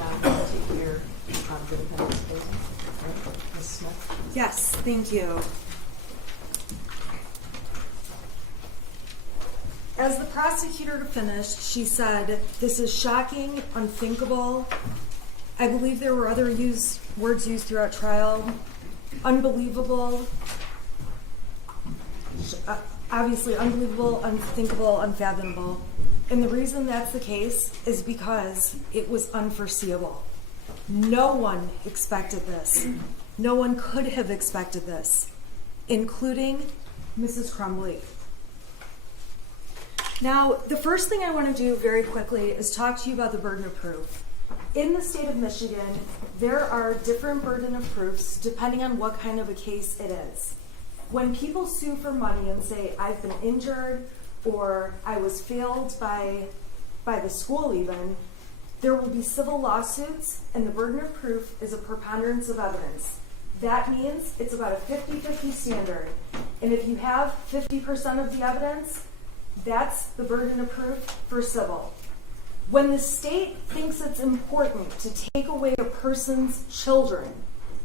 now to hear the defendant's closing. Right? Ms. Smith? Yes, thank you. As the prosecutor finished, she said, "This is shocking, unthinkable." I believe there were other words used throughout trial. Unbelievable. Obviously, unbelievable, unthinkable, unfathomable. And the reason that's the case is because it was unforeseeable. No one expected this. No one could have expected this, including Mrs. Crumbly. Now, the first thing I want to do very quickly is talk to you about the burden of proof. In the state of Michigan, there are different burden of proofs depending on what kind of a case it is. When people sue for money and say, I've been injured or I was failed by the school even, there will be civil lawsuits and the burden of proof is a preponderance of evidence. That means it's about a 50-50 standard. And if you have 50% of the evidence, that's the burden of proof for civil. When the state thinks it's important to take away a person's children,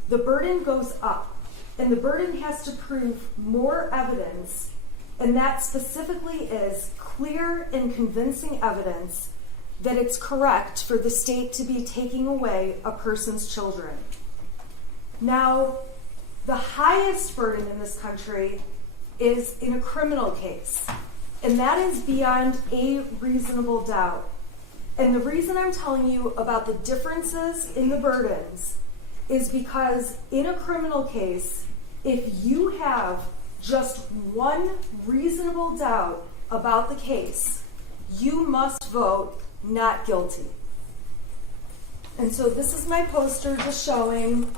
the burden goes up. And the burden has to prove more evidence, and that specifically is clear and convincing evidence that it's correct for the state to be taking away a person's children. Now, the highest burden in this country is in a criminal case, and that is beyond a reasonable doubt. And the reason I'm telling you about the differences in the burdens is because in a criminal case, if you have just one reasonable doubt about the case, you must vote not guilty. And so this is my poster just showing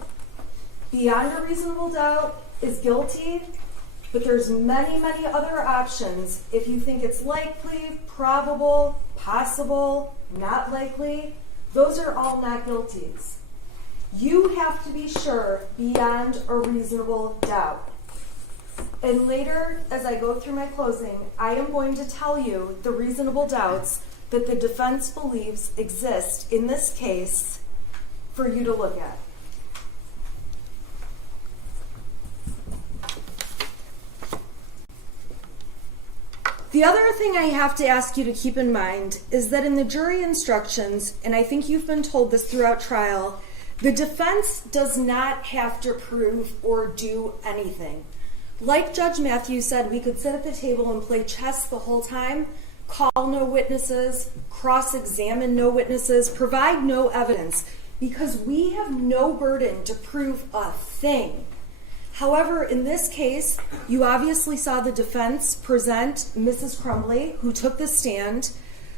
beyond a reasonable doubt is guilty, but there's many, many other options. If you think it's likely, probable, possible, not likely, those are all not guilties. You have to be sure beyond a reasonable doubt. And later, as I go through my closing, I am going to tell you the reasonable doubts that the defense believes exist in this case for you to look at. The other thing I have to ask you to keep in mind is that in the jury instructions, and I think you've been told this throughout trial, the defense does not have to prove or do anything. Like Judge Matthews said, we could sit at the table and play chess the whole time, call no witnesses, cross-examine no witnesses, provide no evidence, because we have no burden to prove a thing. However, in this case, you obviously saw the defense present Mrs. Crumbly, who took the stand,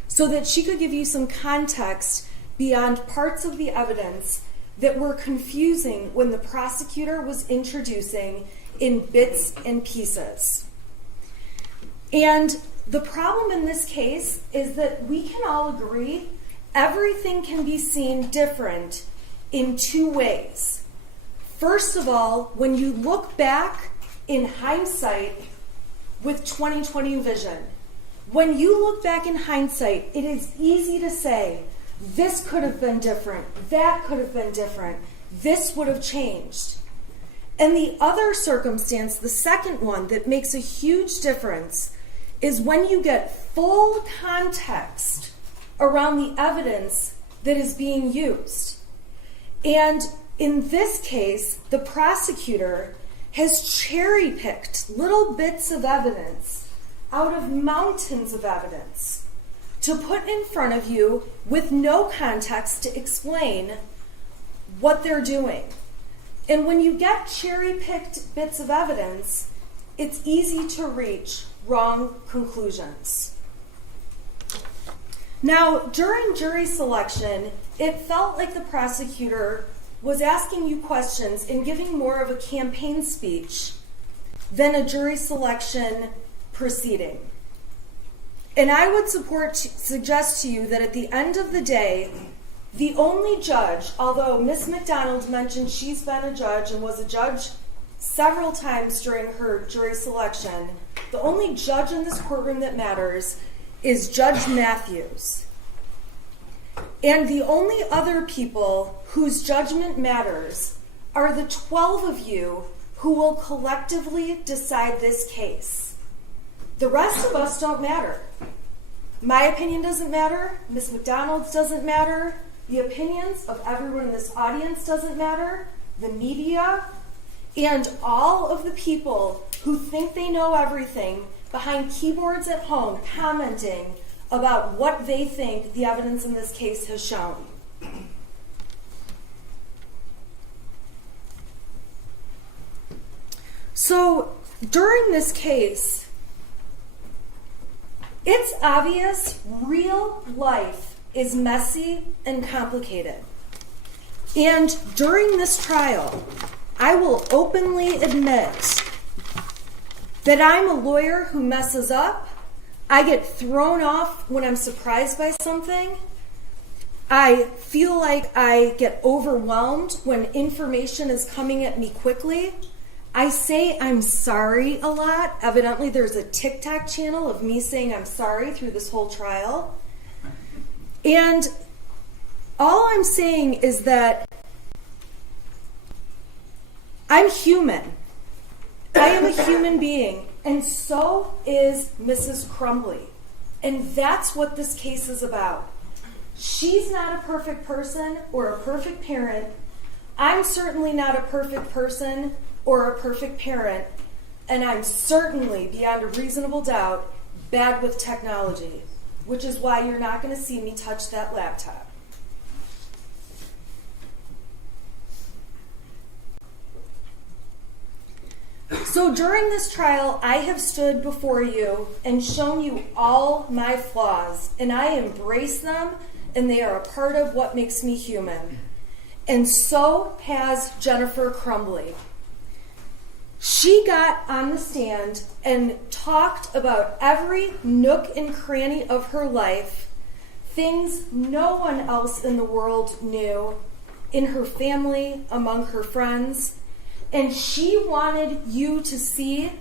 so that she could give you some context beyond parts of the evidence that were confusing when the prosecutor was introducing in bits and pieces. And the problem in this case is that we can all agree everything can be seen different in two ways. First of all, when you look back in hindsight with 20/20 vision, when you look back in hindsight, it is easy to say, this could have been different, that could have been different, this would have changed. And the other circumstance, the second one that makes a huge difference, is when you get full context around the evidence that is being used. And in this case, the prosecutor has cherry-picked little bits of evidence out of mountains of evidence to put in front of you with no context to explain what they're doing. And when you get cherry-picked bits of evidence, it's easy to reach wrong conclusions. Now, during jury selection, it felt like the prosecutor was asking you questions and giving more of a campaign speech than a jury selection proceeding. And I would suggest to you that at the end of the day, the only judge, although Ms. McDonald mentioned she's been a judge and was a judge several times during her jury selection, the only judge in this courtroom that matters is Judge Matthews. And the only other people whose judgment matters are the 12 of you who will collectively decide this case. The rest of us don't matter. My opinion doesn't matter. Ms. McDonald's doesn't matter. The opinions of everyone in this audience doesn't matter. The media, and all of the people who think they know everything behind keyboards at home commenting about what they think the evidence in this case has shown. So during this case, it's obvious real life is messy and complicated. And during this trial, I will openly admit that I'm a lawyer who messes up. I get thrown off when I'm surprised by something. I feel like I get overwhelmed when information is coming at me quickly. I say I'm sorry a lot. Evidently, there's a TikTok channel of me saying I'm sorry through this whole trial. And all I'm saying is that I'm human. I am a human being, and so is Mrs. Crumbly. And that's what this case is about. She's not a perfect person or a perfect parent. I'm certainly not a perfect person or a perfect parent, and I'm certainly, beyond a reasonable doubt, bad with technology, which is why you're not going to see me touch that laptop. So during this trial, I have stood before you and shown you all my flaws, and I embrace them, and they are a part of what makes me human. And so has Jennifer Crumbly. She got on the stand and talked about every nook and cranny of her life, things no one else in the world knew, in her family, among her friends. And she wanted you to see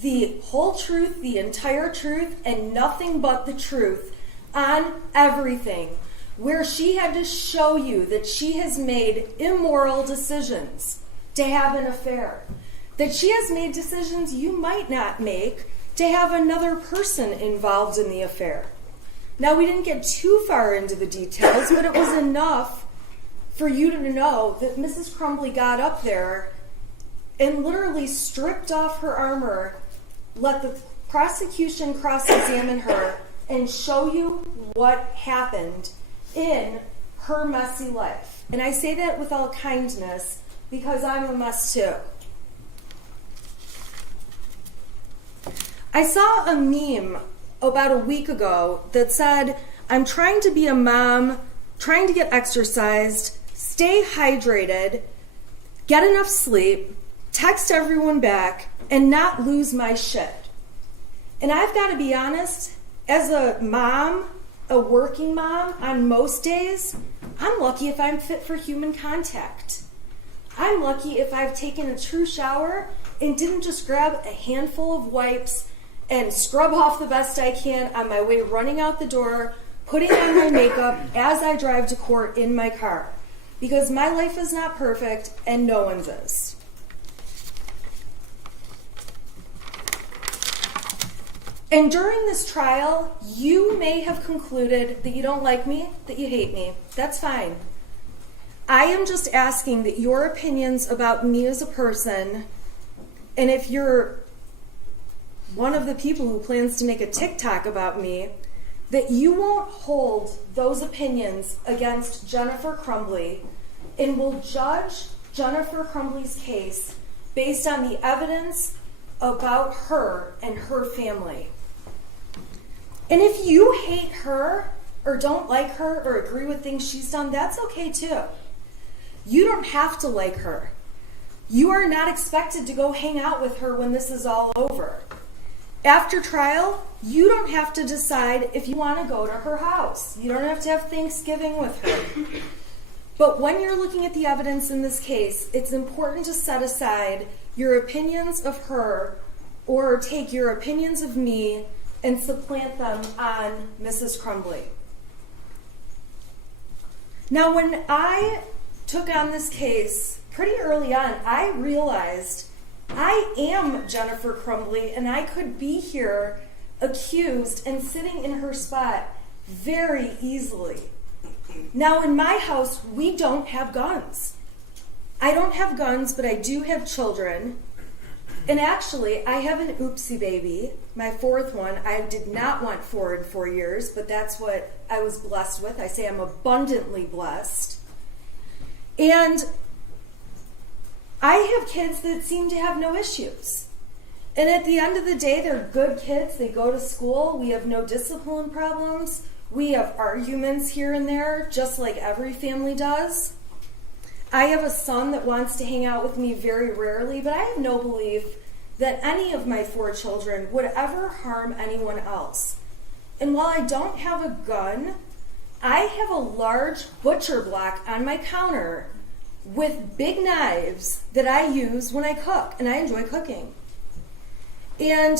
the whole truth, the entire truth, and nothing but the truth on everything, where she had to show you that she has made immoral decisions to have an affair, that she has made decisions you might not make to have another person involved in the affair. Now, we didn't get too far into the details, but it was enough for you to know that Mrs. Crumbly got up there and literally stripped off her armor, let the prosecution cross-examine her, and show you what happened in her messy life. And I say that with all kindness because I'm a mess too. I saw a meme about a week ago that said, I'm trying to be a mom, trying to get exercised, stay hydrated, get enough sleep, text everyone back, and not lose my shit. And I've got to be honest, as a mom, a working mom, on most days, I'm lucky if I'm fit for human contact. I'm lucky if I've taken a true shower and didn't just grab a handful of wipes and scrub off the best I can on my way running out the door, putting on my makeup as I drive to court in my car. Because my life is not perfect and no one's is. And during this trial, you may have concluded that you don't like me, that you hate me. That's fine. I am just asking that your opinions about me as a person, and if you're one of the people who plans to make a TikTok about me, that you won't hold those opinions against Jennifer Crumbly and will judge Jennifer Crumbly's case based on the evidence about her and her family. And if you hate her or don't like her or agree with things she's done, that's okay too. You don't have to like her. You are not expected to go hang out with her when this is all over. After trial, you don't have to decide if you want to go to her house. You don't have to have Thanksgiving with her. But when you're looking at the evidence in this case, it's important to set aside your opinions of her or take your opinions of me and supplant them on Mrs. Crumbly. Now, when I took on this case pretty early on, I realized I am Jennifer Crumbly, and I could be here accused and sitting in her spot very easily. Now, in my house, we don't have guns. I don't have guns, but I do have children. And actually, I have an oopsie baby, my fourth one. I did not want 4 in 4 years, but that's what I was blessed with. I say I'm abundantly blessed. And I have kids that seem to have no issues. And at the end of the day, they're good kids. They go to school. We have no discipline problems. We have arguments here and there, just like every family does. I have a son that wants to hang out with me very rarely, but I have no belief that any of my 4 children would ever harm anyone else. And while I don't have a gun, I have a large butcher block on my counter with big knives that I use when I cook, and I enjoy cooking. And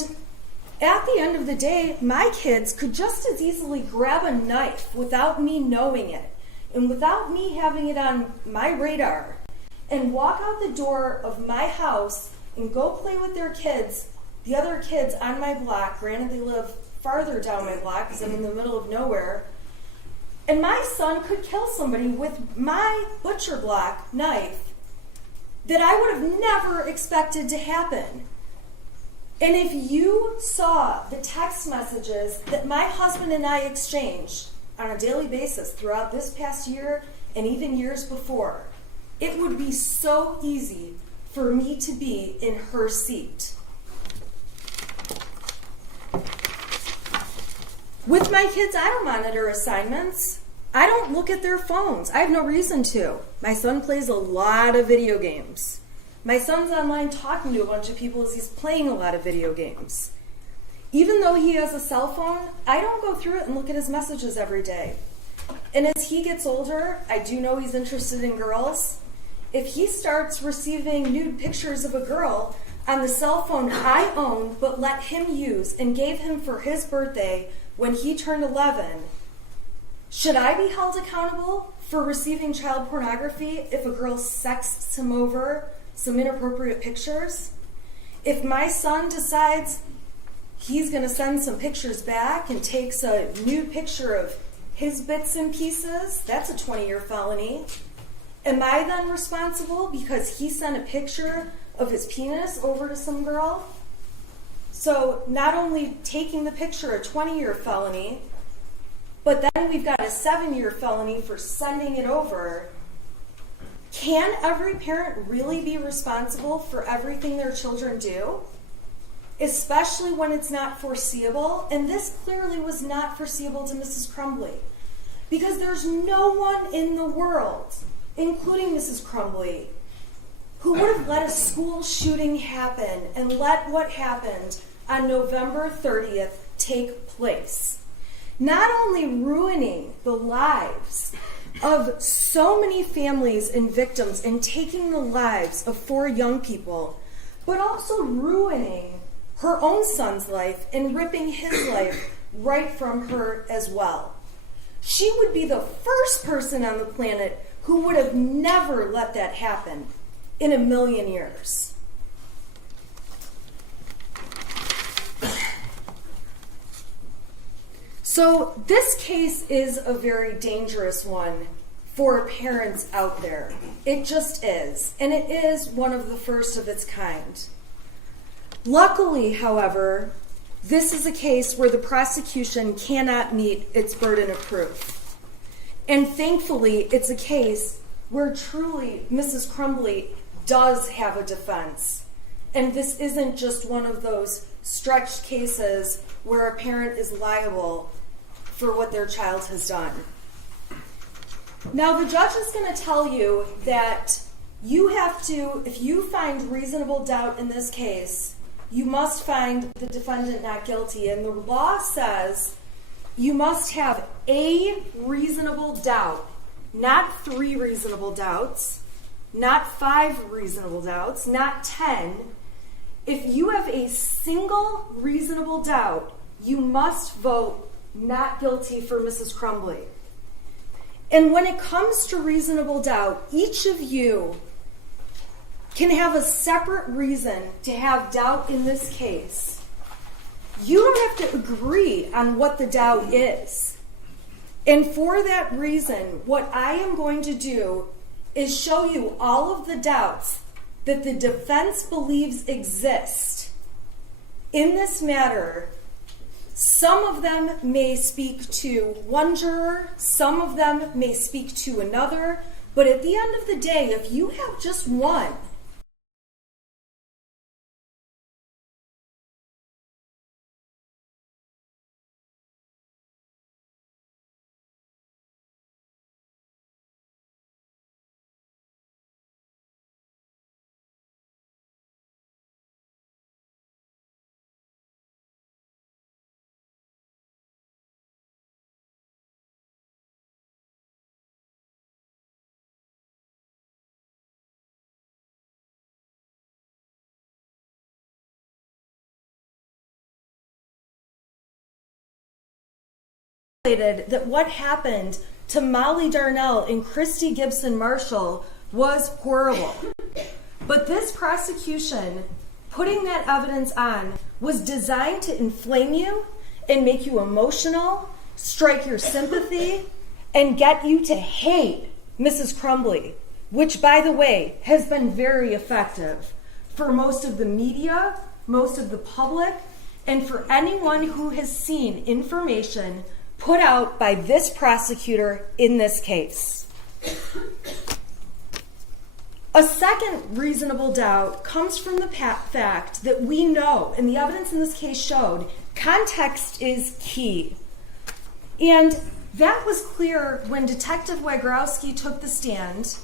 at the end of the day, my kids could just as easily grab a knife without me knowing it, and without me having it on my radar, and walk out the door of my house and go play with their kids, the other kids on my block. Granted, they live farther down my block because I'm in the middle of nowhere. And my son could kill somebody with my butcher block knife that I would have never expected to happen. And if you saw the text messages that my husband and I exchanged on a daily basis throughout this past year and even years before, it would be so easy for me to be in her seat. With my kids, I don't monitor assignments. I don't look at their phones. I have no reason to. My son plays a lot of video games. My son's online talking to a bunch of people as he's playing a lot of video games. Even though he has a cell phone, I don't go through it and look at his messages every day. And as he gets older, I do know he's interested in girls. If he starts receiving nude pictures of a girl on the cell phone I owned but let him use and gave him for his birthday when he turned 11, should I be held accountable for receiving child pornography if a girl sexts him over some inappropriate pictures? If my son decides he's going to send some pictures back and takes a nude picture of his bits and pieces, that's a 20-year felony. Am I then responsible because he sent a picture of his penis over to some girl? So not only taking the picture, a 20-year felony, but then we've got a 7-year felony for sending it over. Can every parent really be responsible for everything their children do? Especially when it's not foreseeable. And this clearly was not foreseeable to Mrs. Crumbly. Because there's no one in the world, including Mrs. Crumbly, who would have let a school shooting happen and let what happened on November 30th take place. Not only ruining the lives of so many families and victims and taking the lives of 4 young people, but also ruining her own son's life and ripping his life right from her as well. She would be the first person on the planet who would have never let that happen in a million years. So this case is a very dangerous one for parents out there. It just is. And it is one of the first of its kind. Luckily, however, this is a case where the prosecution cannot meet its burden of proof. And thankfully, it's a case where truly Mrs. Crumbly does have a defense. And this isn't just one of those stretched cases where a parent is liable for what their child has done. Now, the judge is going to tell you that you have to, if you find reasonable doubt in this case, you must find the defendant not guilty. And the law says you must have a reasonable doubt, not 3 reasonable doubts, not 5 reasonable doubts, not 10. If you have a single reasonable doubt, you must vote not guilty for Mrs. Crumbly. And when it comes to reasonable doubt, each of you can have a separate reason to have doubt in this case. You don't have to agree on what the doubt is. And for that reason, what I am going to do is show you all of the doubts that the defense believes exist in this matter. Some of them may speak to one juror, some of them may speak to another, but at the end of the day, if you have just one, that what happened to Molly Darnell and Christy Gibson Marshall was horrible. But this prosecution, putting that evidence on, was designed to inflame you and make you emotional, strike your sympathy, and get you to hate Mrs. Crumbly, which, by the way, has been very effective for most of the media, most of the public, and for anyone who has seen information put out by this prosecutor in this case. A second reasonable doubt comes from the fact that we know, and the evidence in this case showed, context is key. And that was clear when Detective Wagrowski took the stand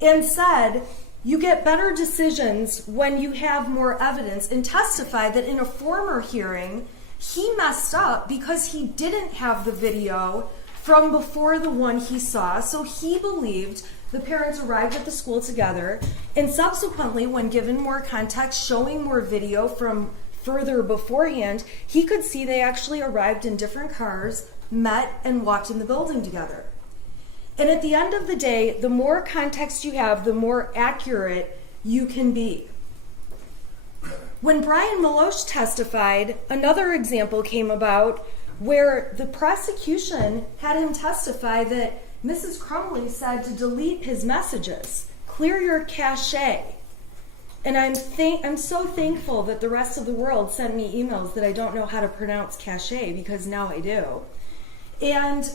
and said, you get better decisions when you have more evidence, and testified that in a former hearing, he messed up because he didn't have the video from before the one he saw, so he believed the parents arrived at the school together, and subsequently, when given more context, showing more video from further beforehand, he could see they actually arrived in different cars, met, and walked in the building together. And at the end of the day, the more context you have, the more accurate you can be. When Brian Maloche testified, another example came about where the prosecution had him testify that Mrs. Crumley said to delete his messages, clear your cache. And I'm so thankful that the rest of the world sent me emails that I don't know how to pronounce cache, because now I do. And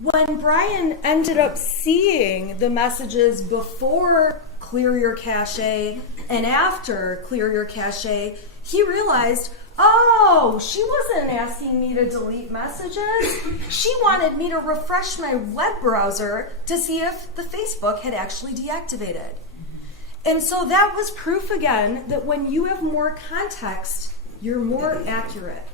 when Brian ended up seeing the messages before clear your cache and after clear your cache, he realized, oh, she wasn't asking me to delete messages. She wanted me to refresh my web browser to see if the Facebook had actually deactivated. And so that was proof again that when you have more context, you're more accurate.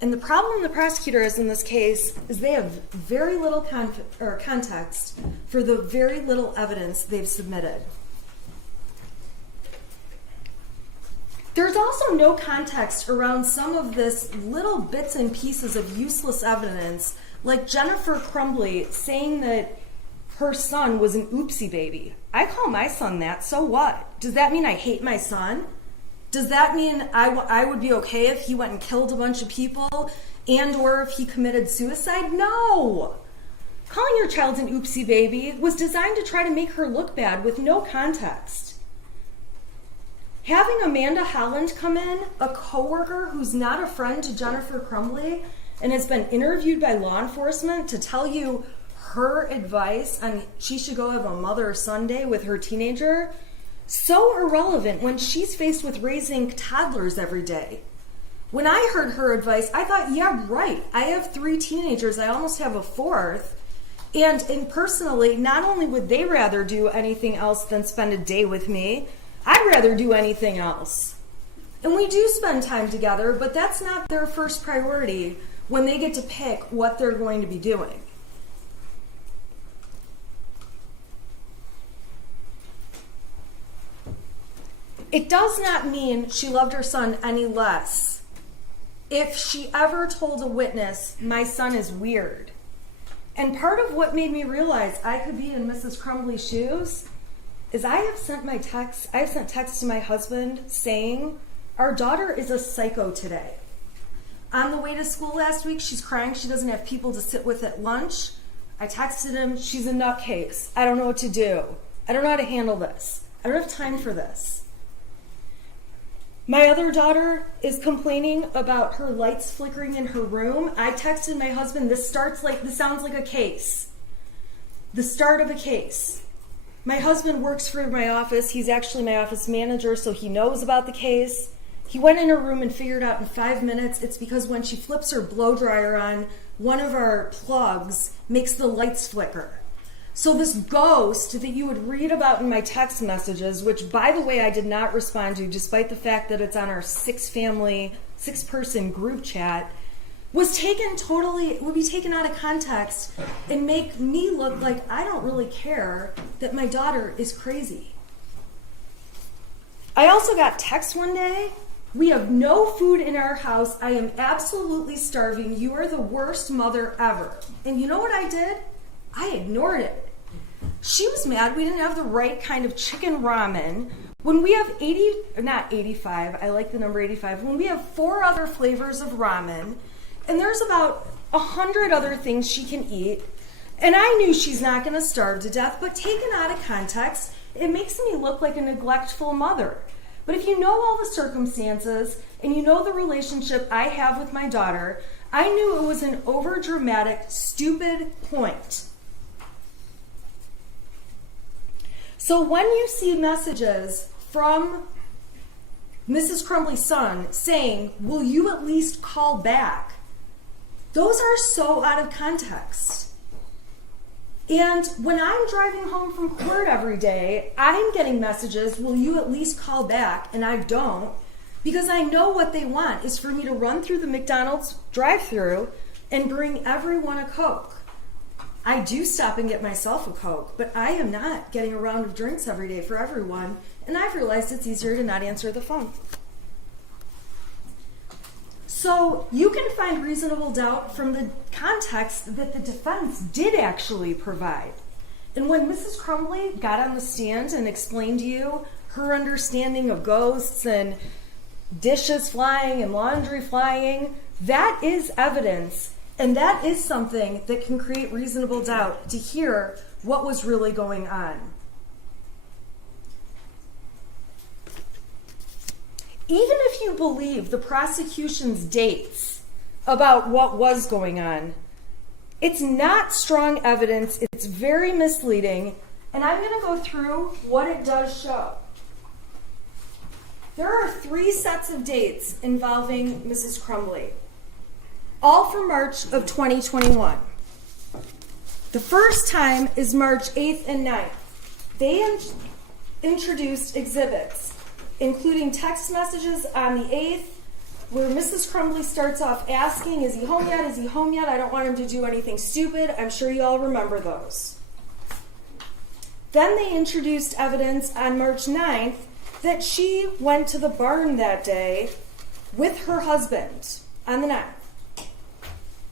And the problem the prosecutor has in this case is they have very little context for the very little evidence they've submitted. There's also no context around some of this little bits and pieces of useless evidence, like Jennifer Crumbly saying that her son was an oopsie baby. I call my son that, so what? Does that mean I hate my son? Does that mean I would be okay if he went and killed a bunch of people and or if he committed suicide? No! Calling your child an oopsie baby was designed to try to make her look bad with no context. Having Amanda Holland come in, a coworker who's not a friend to Jennifer Crumbly and has been interviewed by law enforcement to tell you her advice on she should go have a mother-son day with her teenager, so irrelevant when she's faced with raising toddlers every day. When I heard her advice, I thought, yeah, right. I have 3 teenagers. I almost have a 4th. And personally, not only would they rather do anything else than spend a day with me, I'd rather do anything else. And we do spend time together, but that's not their first priority when they get to pick what they're going to be doing. It does not mean she loved her son any less if she ever told a witness, my son is weird. And part of what made me realize I could be in Mrs. Crumbly's shoes is I have sent texts to my husband saying, our daughter is a psycho today. On the way to school last week, she's crying. She doesn't have people to sit with at lunch. I texted him, she's a nutcase. I don't know what to do. I don't know how to handle this. I don't have time for this. My other daughter is complaining about her lights flickering in her room. I texted my husband, this sounds like a case. The start of a case. My husband works for my office. He's actually my office manager, so he knows about the case. He went in her room and figured out in 5 minutes it's because when she flips her blow dryer on, one of our plugs makes the lights flicker. So this ghost that you would read about in my text messages, which by the way I did not respond to despite the fact that it's on our 6-person group chat, would be taken out of context and make me look like I don't really care that my daughter is crazy. I also got text one day, we have no food in our house, I am absolutely starving, you are the worst mother ever. And you know what I did? I ignored it. She was mad we didn't have the right kind of chicken ramen. When we have 85, when we have 4 other flavors of ramen, and there's about 100 other things she can eat, and I knew she's not going to starve to death, but taken out of context, it makes me look like a neglectful mother. But if you know all the circumstances, and you know the relationship I have with my daughter, I knew it was an overdramatic, stupid point. So when you see messages from Mrs. Crumbly's son saying, will you at least call back? Those are so out of context. And when I'm driving home from court every day, I'm getting messages, will you at least call back? And I don't, because I know what they want is for me to run through the McDonald's drive-thru and bring everyone a Coke. I do stop and get myself a Coke, but I am not getting a round of drinks every day for everyone, and I've realized it's easier to not answer the phone. So you can find reasonable doubt from the context that the defense did actually provide. And when Mrs. Crumbly got on the stand and explained to you her understanding of ghosts and dishes flying and laundry flying, that is evidence, and that is something that can create reasonable doubt to hear what was really going on. Even if you believe the prosecution's dates about what was going on, it's not strong evidence, it's very misleading, and I'm going to go through what it does show. There are 3 sets of dates involving Mrs. Crumbly, all from March of 2021. The first time is March 8th and 9th. They introduced exhibits, including text messages on the 8th, where Mrs. Crumbly starts off asking, is he home yet? Is he home yet? I don't want him to do anything stupid. I'm sure you all remember those. Then they introduced evidence on March 9th that she went to the barn that day with her husband on the 9th.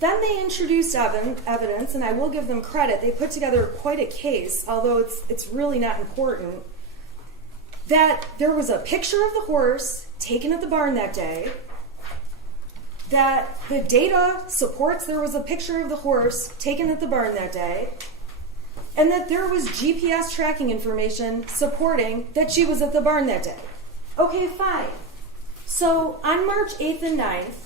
Then they introduced evidence, and I will give them credit, they put together quite a case, although it's really not important, that there was a picture of the horse taken at the barn that day, that the data supports there was a picture of the horse taken at the barn that day, and that there was GPS tracking information supporting that she was at the barn that day. Okay, fine. So on March 8th and 9th,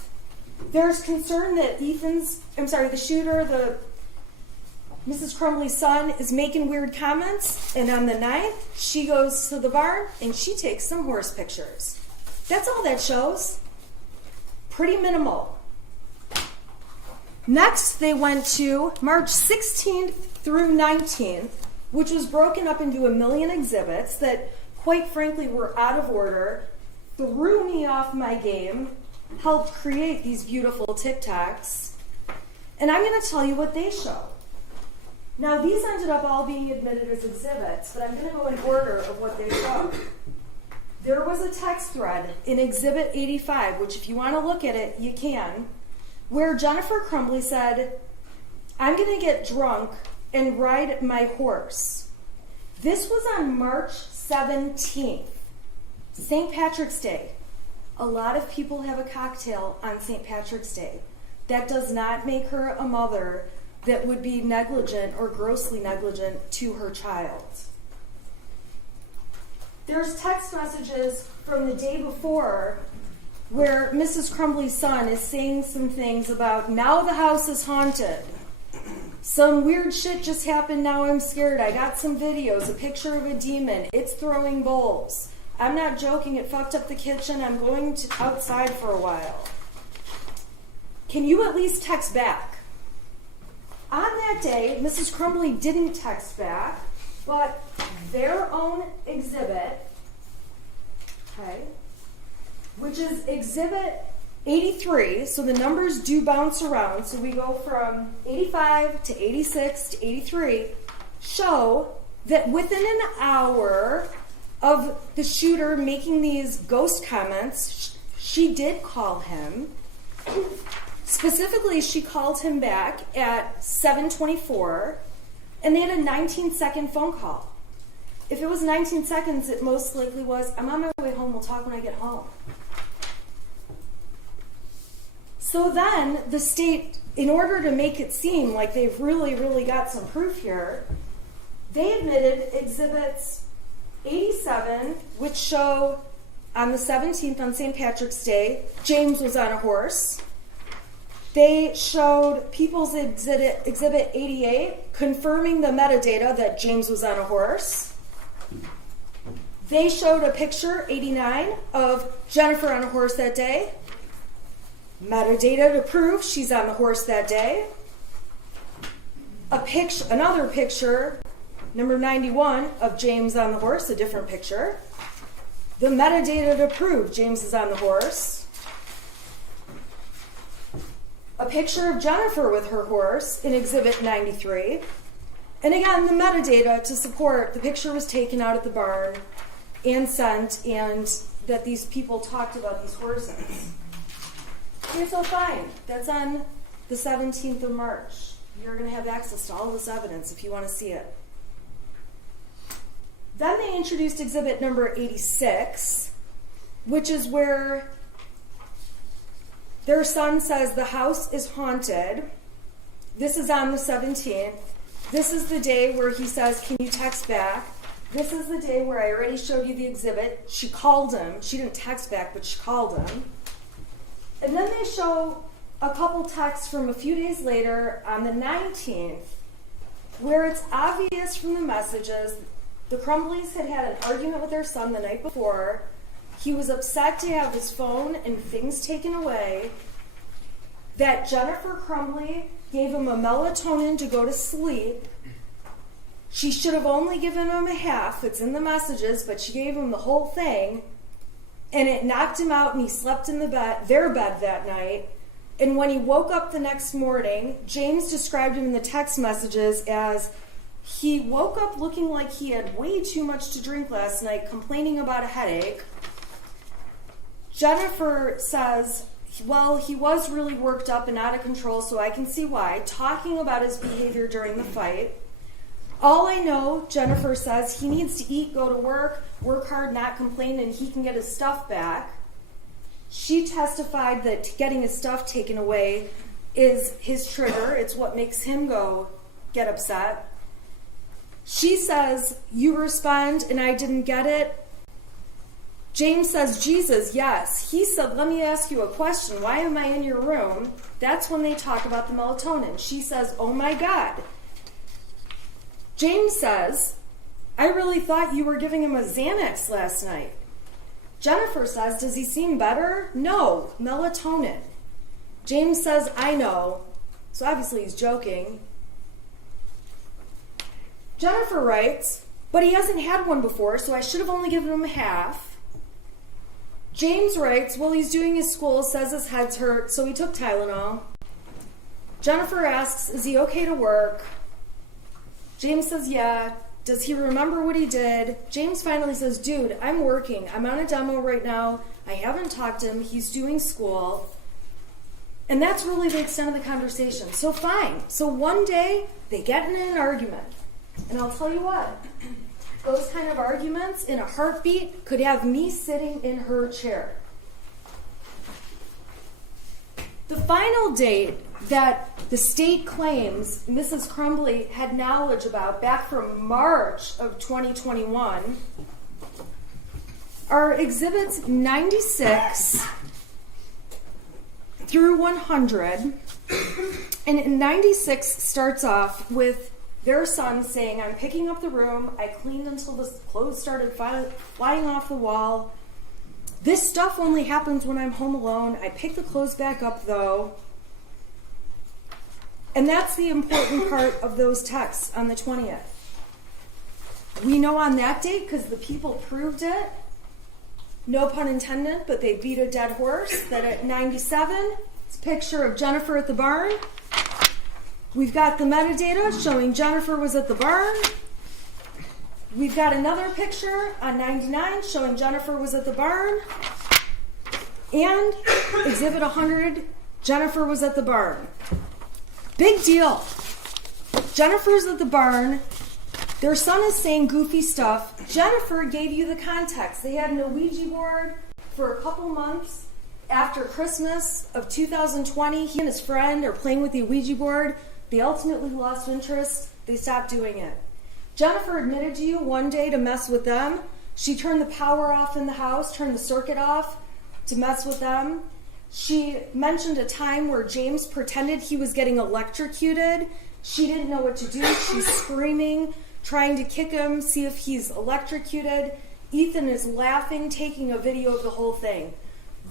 there's concern that the shooter, Mrs. Crumbly's son, is making weird comments, and on the 9th, she goes to the barn and she takes some horse pictures. That's all that shows. Pretty minimal. Next, they went to March 16th through 19th, which was broken up into a million exhibits that, quite frankly, were out of order, threw me off my game, helped create these beautiful TikToks, and I'm going to tell you what they show. Now, these ended up all being admitted as exhibits, but I'm going to go in order of what they show. There was a text thread in Exhibit 85, which if you want to look at it, you can, where Jennifer Crumbly said, I'm going to get drunk and ride my horse. This was on March 17th, St. Patrick's Day. A lot of people have a cocktail on St. Patrick's Day. That does not make her a mother that would be negligent or grossly negligent to her child. There's text messages from the day before where Mrs. Crumbly's son is saying some things about, now the house is haunted. Some weird shit just happened, now I'm scared. I got some videos, a picture of a demon. It's throwing bowls. I'm not joking, it fucked up the kitchen. I'm going outside for a while. Can you at least text back? On that day, Mrs. Crumbly didn't text back, but their own exhibit, okay, which is exhibit 83, so the numbers do bounce around, so we go from 85 to 86 to 83, show that within an hour of the shooter making these ghost comments, she did call him. Specifically, she called him back at 7:24, and they had a 19-second phone call. If it was 19 seconds, it most likely was, I'm on my way home, we'll talk when I get home. So then the state, in order to make it seem like they've really, really got some proof here, they admitted exhibits 87, which show on the 17th, on St. Patrick's Day, James was on a horse. They showed People's Exhibit 88, confirming the metadata that James was on a horse. They showed a picture, 89, of Jennifer on a horse that day. Metadata to prove she's on the horse that day. Another picture, number 91, of James on the horse, a different picture. The metadata to prove James is on the horse. A picture of Jennifer with her horse in Exhibit 93. And again, the metadata to support the picture was taken out at the barn and sent, and that these people talked about these horses. Okay, so fine. That's on the 17th of March. You're going to have access to all this evidence if you want to see it. Then they introduced exhibit number 86, which is where their son says the house is haunted. This is on the 17th. This is the day where he says, can you text back? This is the day where I already showed you the exhibit. She called him. She didn't text back, but she called him. And then they show a couple texts from a few days later on the 19th, where it's obvious from the messages the Crumbleys had had an argument with their son the night before. He was upset to have his phone and things taken away. That Jennifer Crumbly gave him a melatonin to go to sleep. She should have only given him a half. It's in the messages, but she gave him the whole thing. And it knocked him out, and he slept in their bed that night. And when he woke up the next morning, James described him in the text messages as he woke up looking like he had way too much to drink last night, complaining about a headache. Jennifer says, well, he was really worked up and out of control, so I can see why, talking about his behavior during the fight. All I know, Jennifer says, he needs to eat, go to work hard, not complain, and he can get his stuff back. She testified that getting his stuff taken away is his trigger. It's what makes him get upset. She says, you respond, and I didn't get it. James says, Jesus, yes. He said, let me ask you a question. Why am I in your room? That's when they talk about the melatonin. She says, oh my God. James says, I really thought you were giving him a Xanax last night. Jennifer says, does he seem better? No, melatonin. James says, I know. So obviously he's joking. Jennifer writes, but he hasn't had one before, so I should have only given him half. James writes, well, he's doing his school, says his head's hurt, so he took Tylenol. Jennifer asks, is he okay to work? James says, yeah. Does he remember what he did? James finally says, dude, I'm working. I'm on a demo right now. I haven't talked to him. He's doing school. And that's really the extent of the conversation. So fine. So one day, they get in an argument. And I'll tell you what, those kind of arguments in a heartbeat could have me sitting in her chair. The final date that the state claims Mrs. Crumbly had knowledge about back from March of 2021 are exhibits 96 through 100. And 96 starts off with their son saying, I'm picking up the room. I cleaned until the clothes started flying off the wall. This stuff only happens when I'm home alone. I pick the clothes back up, though. And that's the important part of those texts on the 20th. We know on that date, because the people proved it, no pun intended, but they beat a dead horse, that at 97, it's a picture of Jennifer at the barn. We've got the metadata showing Jennifer was at the barn. We've got another picture on 99 showing Jennifer was at the barn. And exhibit 100, Jennifer was at the barn. Big deal. Jennifer's at the barn. Their son is saying goofy stuff. Jennifer gave you the context. They had an Ouija board for a couple months after Christmas of 2020. He and his friend are playing with the Ouija board. They ultimately lost interest. They stopped doing it. Jennifer admitted to you one day to mess with them. She turned the power off in the house, turned the circuit off to mess with them. She mentioned a time where James pretended he was getting electrocuted. She didn't know what to do. She's screaming, trying to kick him, see if he's electrocuted. Ethan is laughing, taking a video of the whole thing.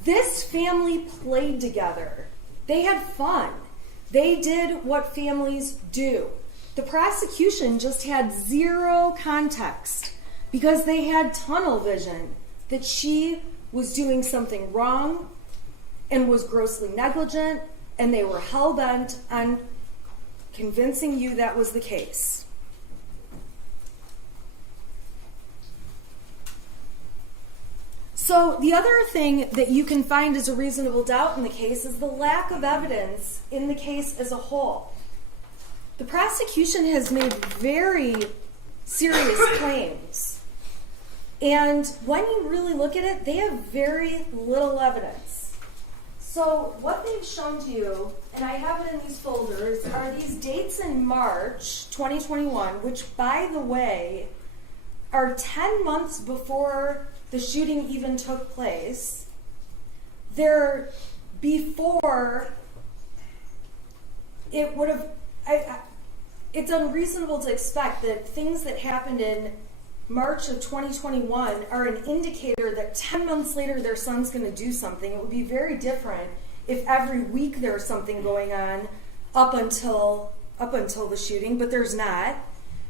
This family played together. They had fun. They did what families do. The prosecution just had zero context because they had tunnel vision that she was doing something wrong and was grossly negligent, and they were hell-bent on convincing you that was the case. So the other thing that you can find as a reasonable doubt in the case is the lack of evidence in the case as a whole. The prosecution has made very serious claims. And when you really look at it, they have very little evidence. So what they've shown to you, and I have it in these folders, are these dates in March 2021, which, by the way, are 10 months before the shooting even took place. They're before it would have... it's unreasonable to expect that things that happened in March of 2021 are an indicator that 10 months later their son's going to do something. It would be very different if every week there's something going on up until the shooting, but there's not.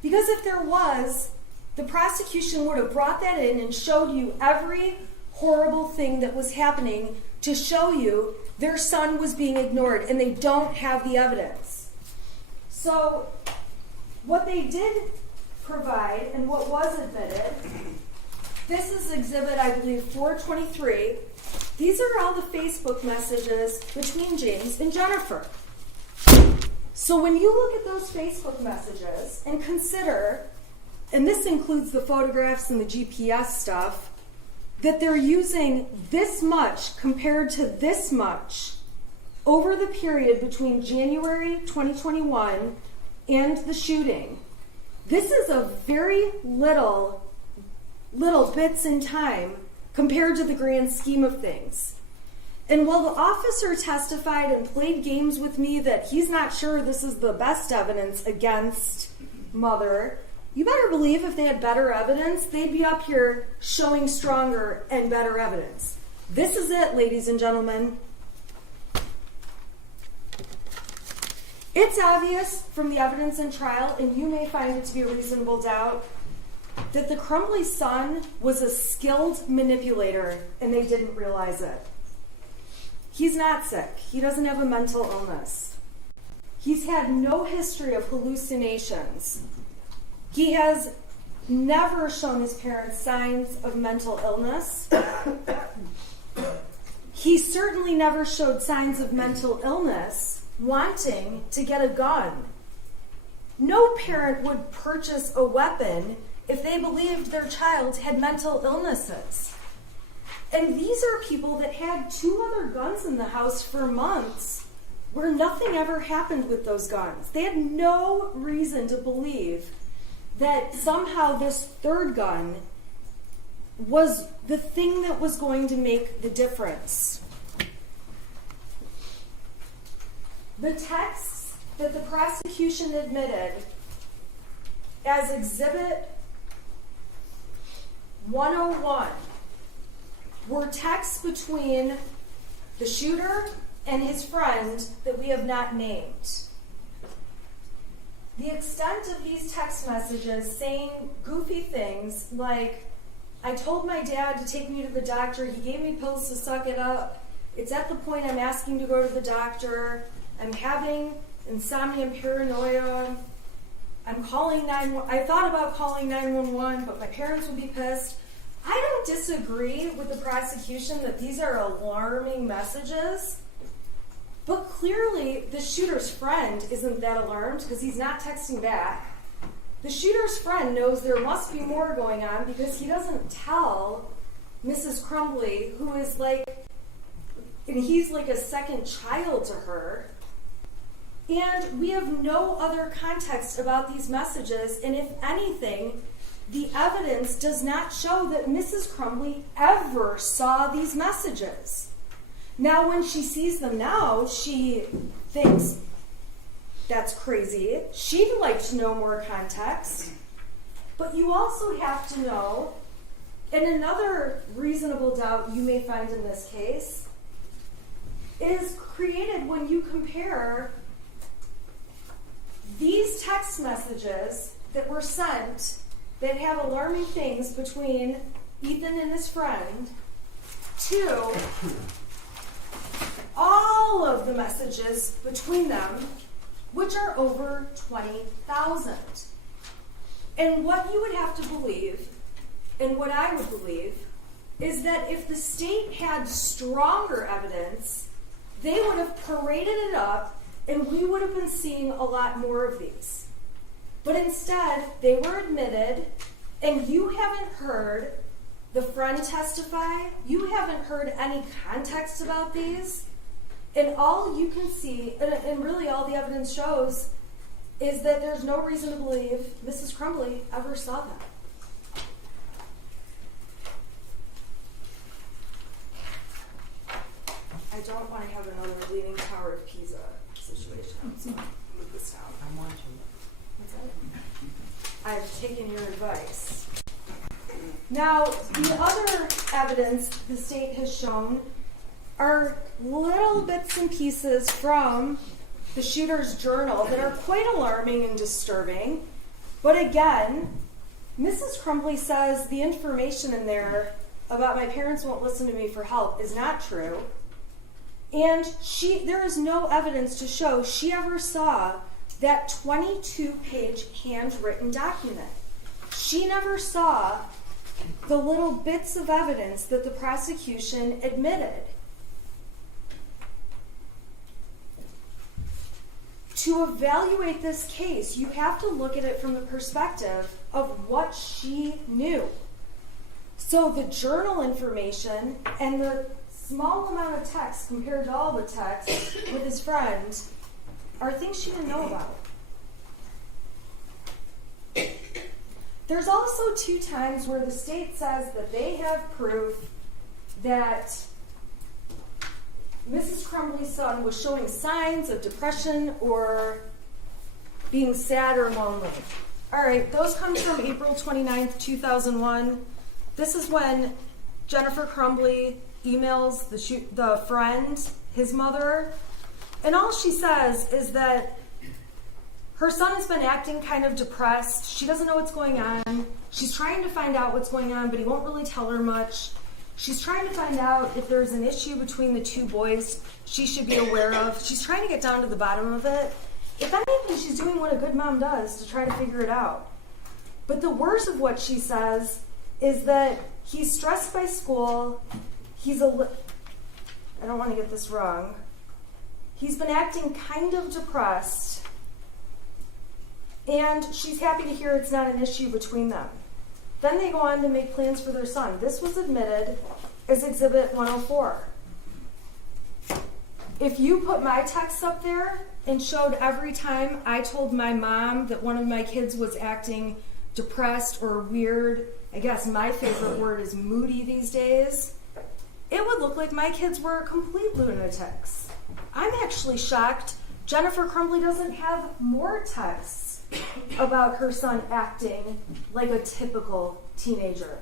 Because if there was, the prosecution would have brought that in and showed you every horrible thing that was happening to show you their son was being ignored, and they don't have the evidence. So what they did provide and what was admitted, this is exhibit, I believe, 423. These are all the Facebook messages between James and Jennifer. So when you look at those Facebook messages and consider, and this includes the photographs and the GPS stuff, that they're using this much compared to this much over the period between January 2021 and the shooting. This is a very little bits in time compared to the grand scheme of things. And while the officer testified and played games with me that he's not sure this is the best evidence against Mother, you better believe if they had better evidence, they'd be up here showing stronger and better evidence. This is it, ladies and gentlemen. It's obvious from the evidence in trial, and you may find it to be a reasonable doubt, that the Crumbly son was a skilled manipulator, and they didn't realize it. He's not sick. He doesn't have a mental illness. He's had no history of hallucinations. He has never shown his parents signs of mental illness. He certainly never showed signs of mental illness, wanting to get a gun. No parent would purchase a weapon if they believed their child had mental illnesses. And these are people that had 2 other guns in the house for months where nothing ever happened with those guns. They had no reason to believe that somehow this 3rd gun was the thing that was going to make the difference. The texts that the prosecution admitted as Exhibit 101 were texts between the shooter and his friend that we have not named. The extent of these text messages saying goofy things like, I told my dad to take me to the doctor, he gave me pills to suck it up, it's at the point I'm asking to go to the doctor, I'm having insomnia and paranoia, I thought about calling 911, but my parents would be pissed. I don't disagree with the prosecution that these are alarming messages, but clearly the shooter's friend isn't that alarmed because he's not texting back. The shooter's friend knows there must be more going on because he doesn't tell Mrs. Crumbly, who is and he's like a second child to her. And we have no other context about these messages, and if anything, the evidence does not show that Mrs. Crumbly ever saw these messages. Now, when she sees them now, she thinks, that's crazy. She'd like to know more context. But you also have to know, and another reasonable doubt you may find in this case, is created when you compare these text messages that were sent that have alarming things between Ethan and his friend to all of the messages between them, which are over 20,000. And what you would have to believe, and what I would believe, is that if the state had stronger evidence, they would have paraded it up and we would have been seeing a lot more of these. But instead, they were admitted, and you haven't heard the friend testify, you haven't heard any context about these, and all you can see, and really all the evidence shows, is that there's no reason to believe Mrs. Crumbly ever saw that. I don't want to have another Leaning Tower of Pisa situation, so I'll move this down. I'm watching. What's that? I've taken your advice. Now, the other evidence the state has shown are little bits and pieces from the shooter's journal that are quite alarming and disturbing. But again, Mrs. Crumbly says the information in there about my parents won't listen to me for help is not true. And there is no evidence to show she ever saw that 22-page handwritten document. She never saw the little bits of evidence that the prosecution admitted. To evaluate this case, you have to look at it from the perspective of what she knew. So the journal information and the small amount of text compared to all the text with his friend are things she didn't know about. There's also 2 times where the state says that they have proof that Mrs. Crumbly's son was showing signs of depression or being sad or lonely. All right, those come from April 29th, 2001. This is when Jennifer Crumbly emails the friend, his mother, and all she says is that her son has been acting kind of depressed. She doesn't know what's going on. She's trying to find out what's going on, but he won't really tell her much. She's trying to find out if there's an issue between the 2 boys she should be aware of. She's trying to get down to the bottom of it. If anything, she's doing what a good mom does to try to figure it out. But the worst of what she says is that he's stressed by school, I don't want to get this wrong. He's been acting kind of depressed, and she's happy to hear it's not an issue between them. Then they go on to make plans for their son. This was admitted as Exhibit 104. If you put my texts up there and showed every time I told my mom that one of my kids was acting depressed or weird, I guess my favorite word is moody these days, it would look like my kids were complete lunatics. I'm actually shocked Jennifer Crumbly doesn't have more texts about her son acting like a typical teenager.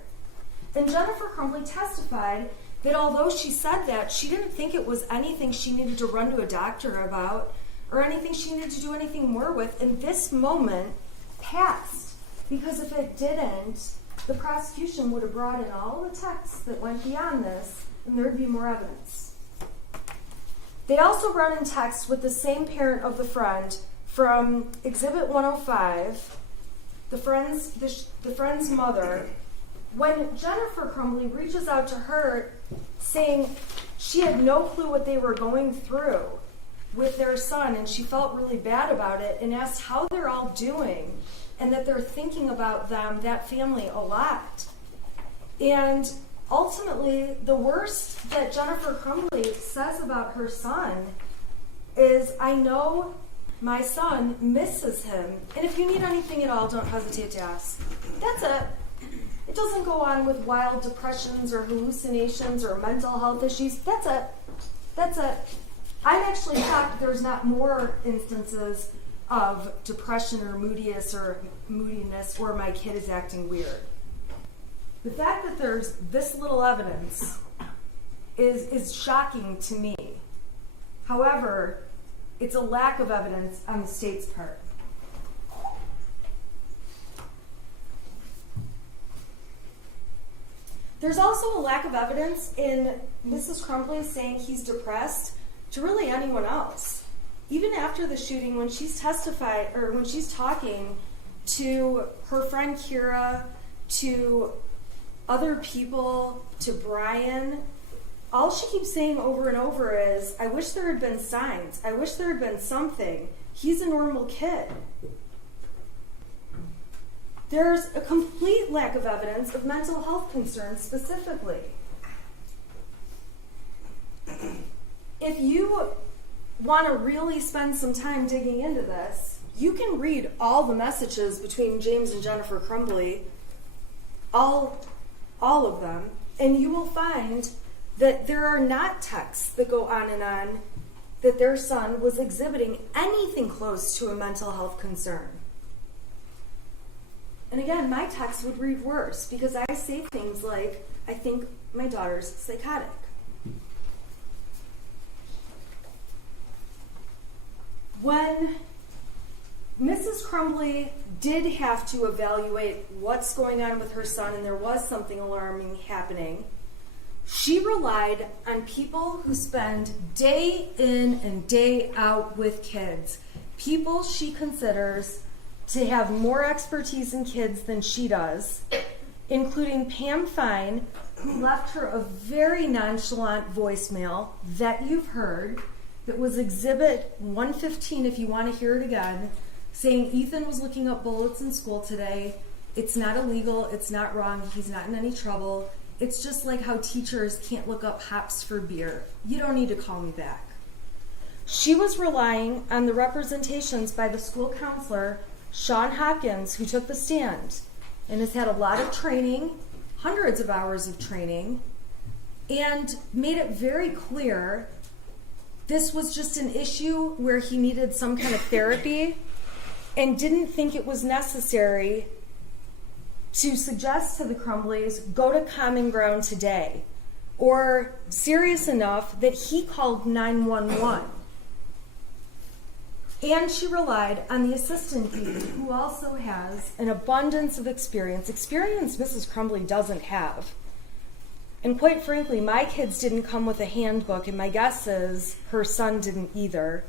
And Jennifer Crumbly testified that although she said that, she didn't think it was anything she needed to run to a doctor about or anything she needed to do anything more with. And this moment passed, because if it didn't, the prosecution would have brought in all the texts that went beyond this, and there'd be more evidence. They also run in text with the same parent of the friend from Exhibit 105, the friend's mother, when Jennifer Crumbly reaches out to her saying she had no clue what they were going through with their son, and she felt really bad about it, and asked how they're all doing and that they're thinking about them, that family, a lot. And ultimately, the worst that Jennifer Crumbly says about her son is, I know my son misses him, and if you need anything at all, don't hesitate to ask. That's it. It doesn't go on with wild depressions or hallucinations or mental health issues. That's it. That's it. I'm actually shocked there's not more instances of depression or moodiness or my kid is acting weird. The fact that there's this little evidence is shocking to me. However, it's a lack of evidence on the state's part. There's also a lack of evidence in Mrs. Crumbly saying he's depressed to really anyone else. Even after the shooting, when she's talking to her friend Kira, to other people, to Brian, all she keeps saying over and over is, I wish there had been signs. I wish there had been something. He's a normal kid. There's a complete lack of evidence of mental health concerns specifically. If you want to really spend some time digging into this, you can read all the messages between James and Jennifer Crumbly, all of them, and you will find that there are not texts that go on and on that their son was exhibiting anything close to a mental health concern. And again, my text would read worse because I say things like, I think my daughter's psychotic. When Mrs. Crumbly did have to evaluate what's going on with her son, and there was something alarming happening, she relied on people who spend day in and day out with kids, people she considers to have more expertise in kids than she does, including Pam Fine, who left her a very nonchalant voicemail that you've heard, that was Exhibit 115 if you want to hear it again, saying Ethan was looking up bullets in school today. It's not illegal. It's not wrong. He's not in any trouble. It's just like how teachers can't look up hops for beer. You don't need to call me back. She was relying on the representations by the school counselor, Sean Hopkins, who took the stand and has had a lot of training, hundreds of hours of training, and made it very clear this was just an issue where he needed some kind of therapy and didn't think it was necessary to suggest to the Crumbleys, go to Common Ground today, or serious enough that he called 911. And she relied on the assistant dean, who also has an abundance of experience Mrs. Crumbly doesn't have. And quite frankly, my kids didn't come with a handbook, and my guess is her son didn't either.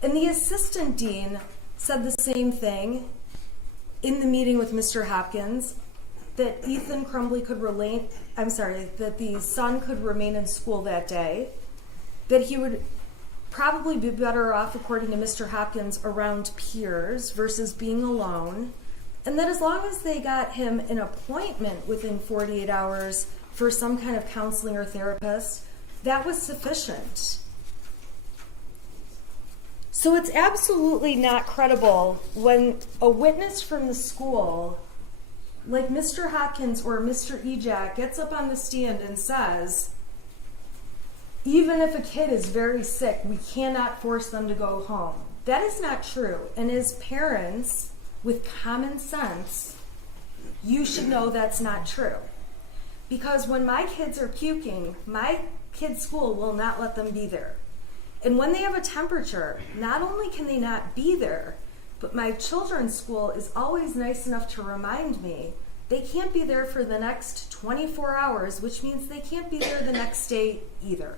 And the assistant dean said the same thing in the meeting with Mr. Hopkins, that Ethan Crumbly that the son could remain in school that day, that he would probably be better off, according to Mr. Hopkins, around peers versus being alone, and that as long as they got him an appointment within 48 hours for some kind of counseling or therapist, that was sufficient. So it's absolutely not credible when a witness from the school, like Mr. Hopkins or Mr. Ejak, gets up on the stand and says, even if a kid is very sick, we cannot force them to go home. That is not true. And as parents, with common sense, you should know that's not true. Because when my kids are puking, my kids' school will not let them be there. And when they have a temperature, not only can they not be there, but my children's school is always nice enough to remind me they can't be there for the next 24 hours, which means they can't be there the next day either.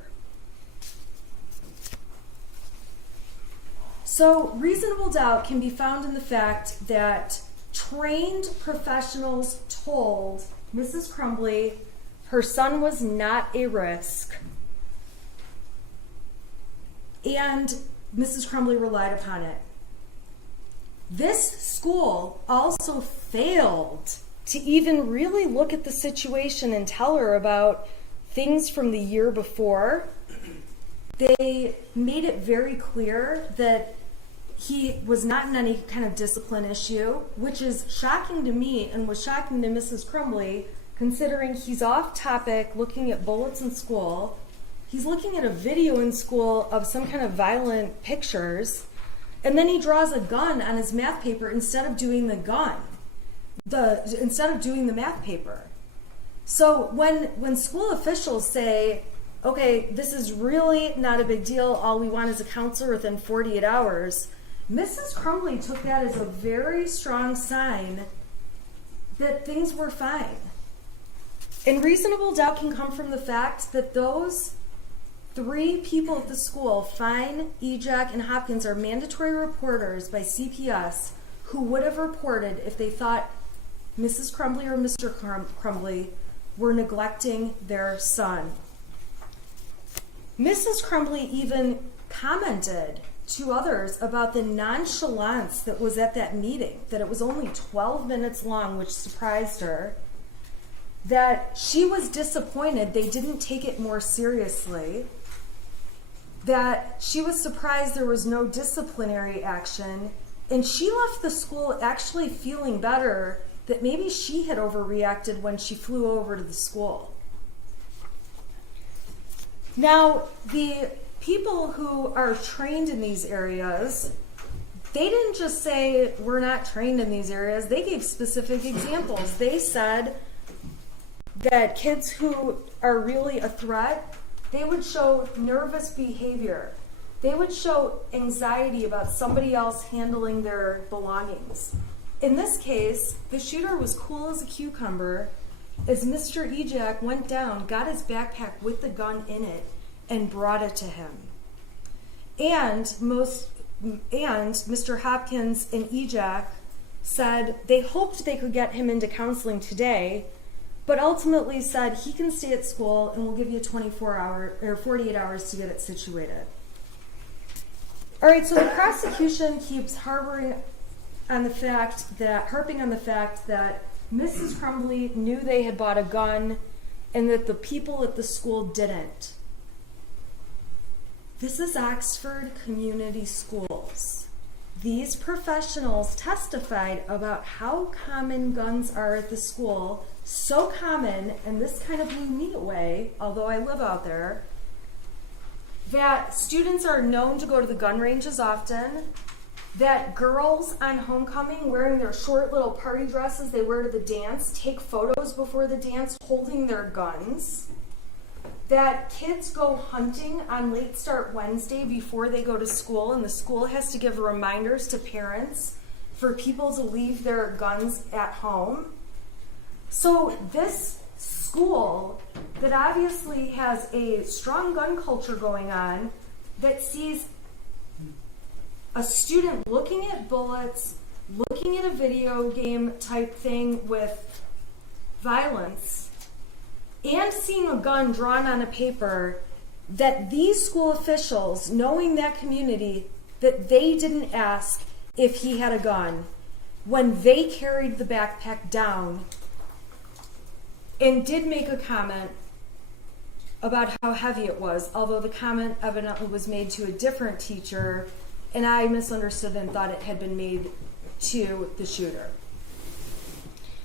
So reasonable doubt can be found in the fact that trained professionals told Mrs. Crumbly her son was not a risk, and Mrs. Crumbly relied upon it. This school also failed to even really look at the situation and tell her about things from the year before. They made it very clear that he was not in any kind of discipline issue, which is shocking to me and was shocking to Mrs. Crumbly, considering he's off topic looking at bullets in school. He's looking at a video in school of some kind of violent pictures, and then he draws a gun on his math paper instead of doing the math paper. So when school officials say, okay, this is really not a big deal, all we want is a counselor within 48 hours, Mrs. Crumbly took that as a very strong sign that things were fine. And reasonable doubt can come from the fact that those 3 people at the school, Fine, Ejak, and Hopkins, are mandatory reporters by CPS who would have reported if they thought Mrs. Crumbly or Mr. Crumbly were neglecting their son. Mrs. Crumbly even commented to others about the nonchalance that was at that meeting, that it was only 12 minutes long, which surprised her, that she was disappointed they didn't take it more seriously, that she was surprised there was no disciplinary action, and she left the school actually feeling better that maybe she had overreacted when she flew over to the school. Now, the people who are trained in these areas, they didn't just say, we're not trained in these areas. They gave specific examples. They said that kids who are really a threat, they would show nervous behavior. They would show anxiety about somebody else handling their belongings. In this case, the shooter was cool as a cucumber as Mr. Ejak went down, got his backpack with the gun in it, and brought it to him. And Mr. Hopkins and Ejak said they hoped they could get him into counseling today, but ultimately said he can stay at school and we'll give you 48 hours to get it situated. All right, so the prosecution keeps harping on the fact that Mrs. Crumbly knew they had bought a gun and that the people at the school didn't. This is Oxford Community Schools. These professionals testified about how common guns are at the school, so common, and this kind of blew me away, although I live out there, that students are known to go to the gun ranges often, that girls on homecoming wearing their short little party dresses they wear to the dance take photos before the dance holding their guns, that kids go hunting on Late Start Wednesday before they go to school, and the school has to give reminders to parents for people to leave their guns at home. So this school that obviously has a strong gun culture going on, that sees a student looking at bullets, looking at a video game type thing with violence, and seeing a gun drawn on a paper, that these school officials, knowing that community, that they didn't ask if he had a gun when they carried the backpack down and did make a comment about how heavy it was, although the comment evidently was made to a different teacher, and I misunderstood and thought it had been made to the shooter.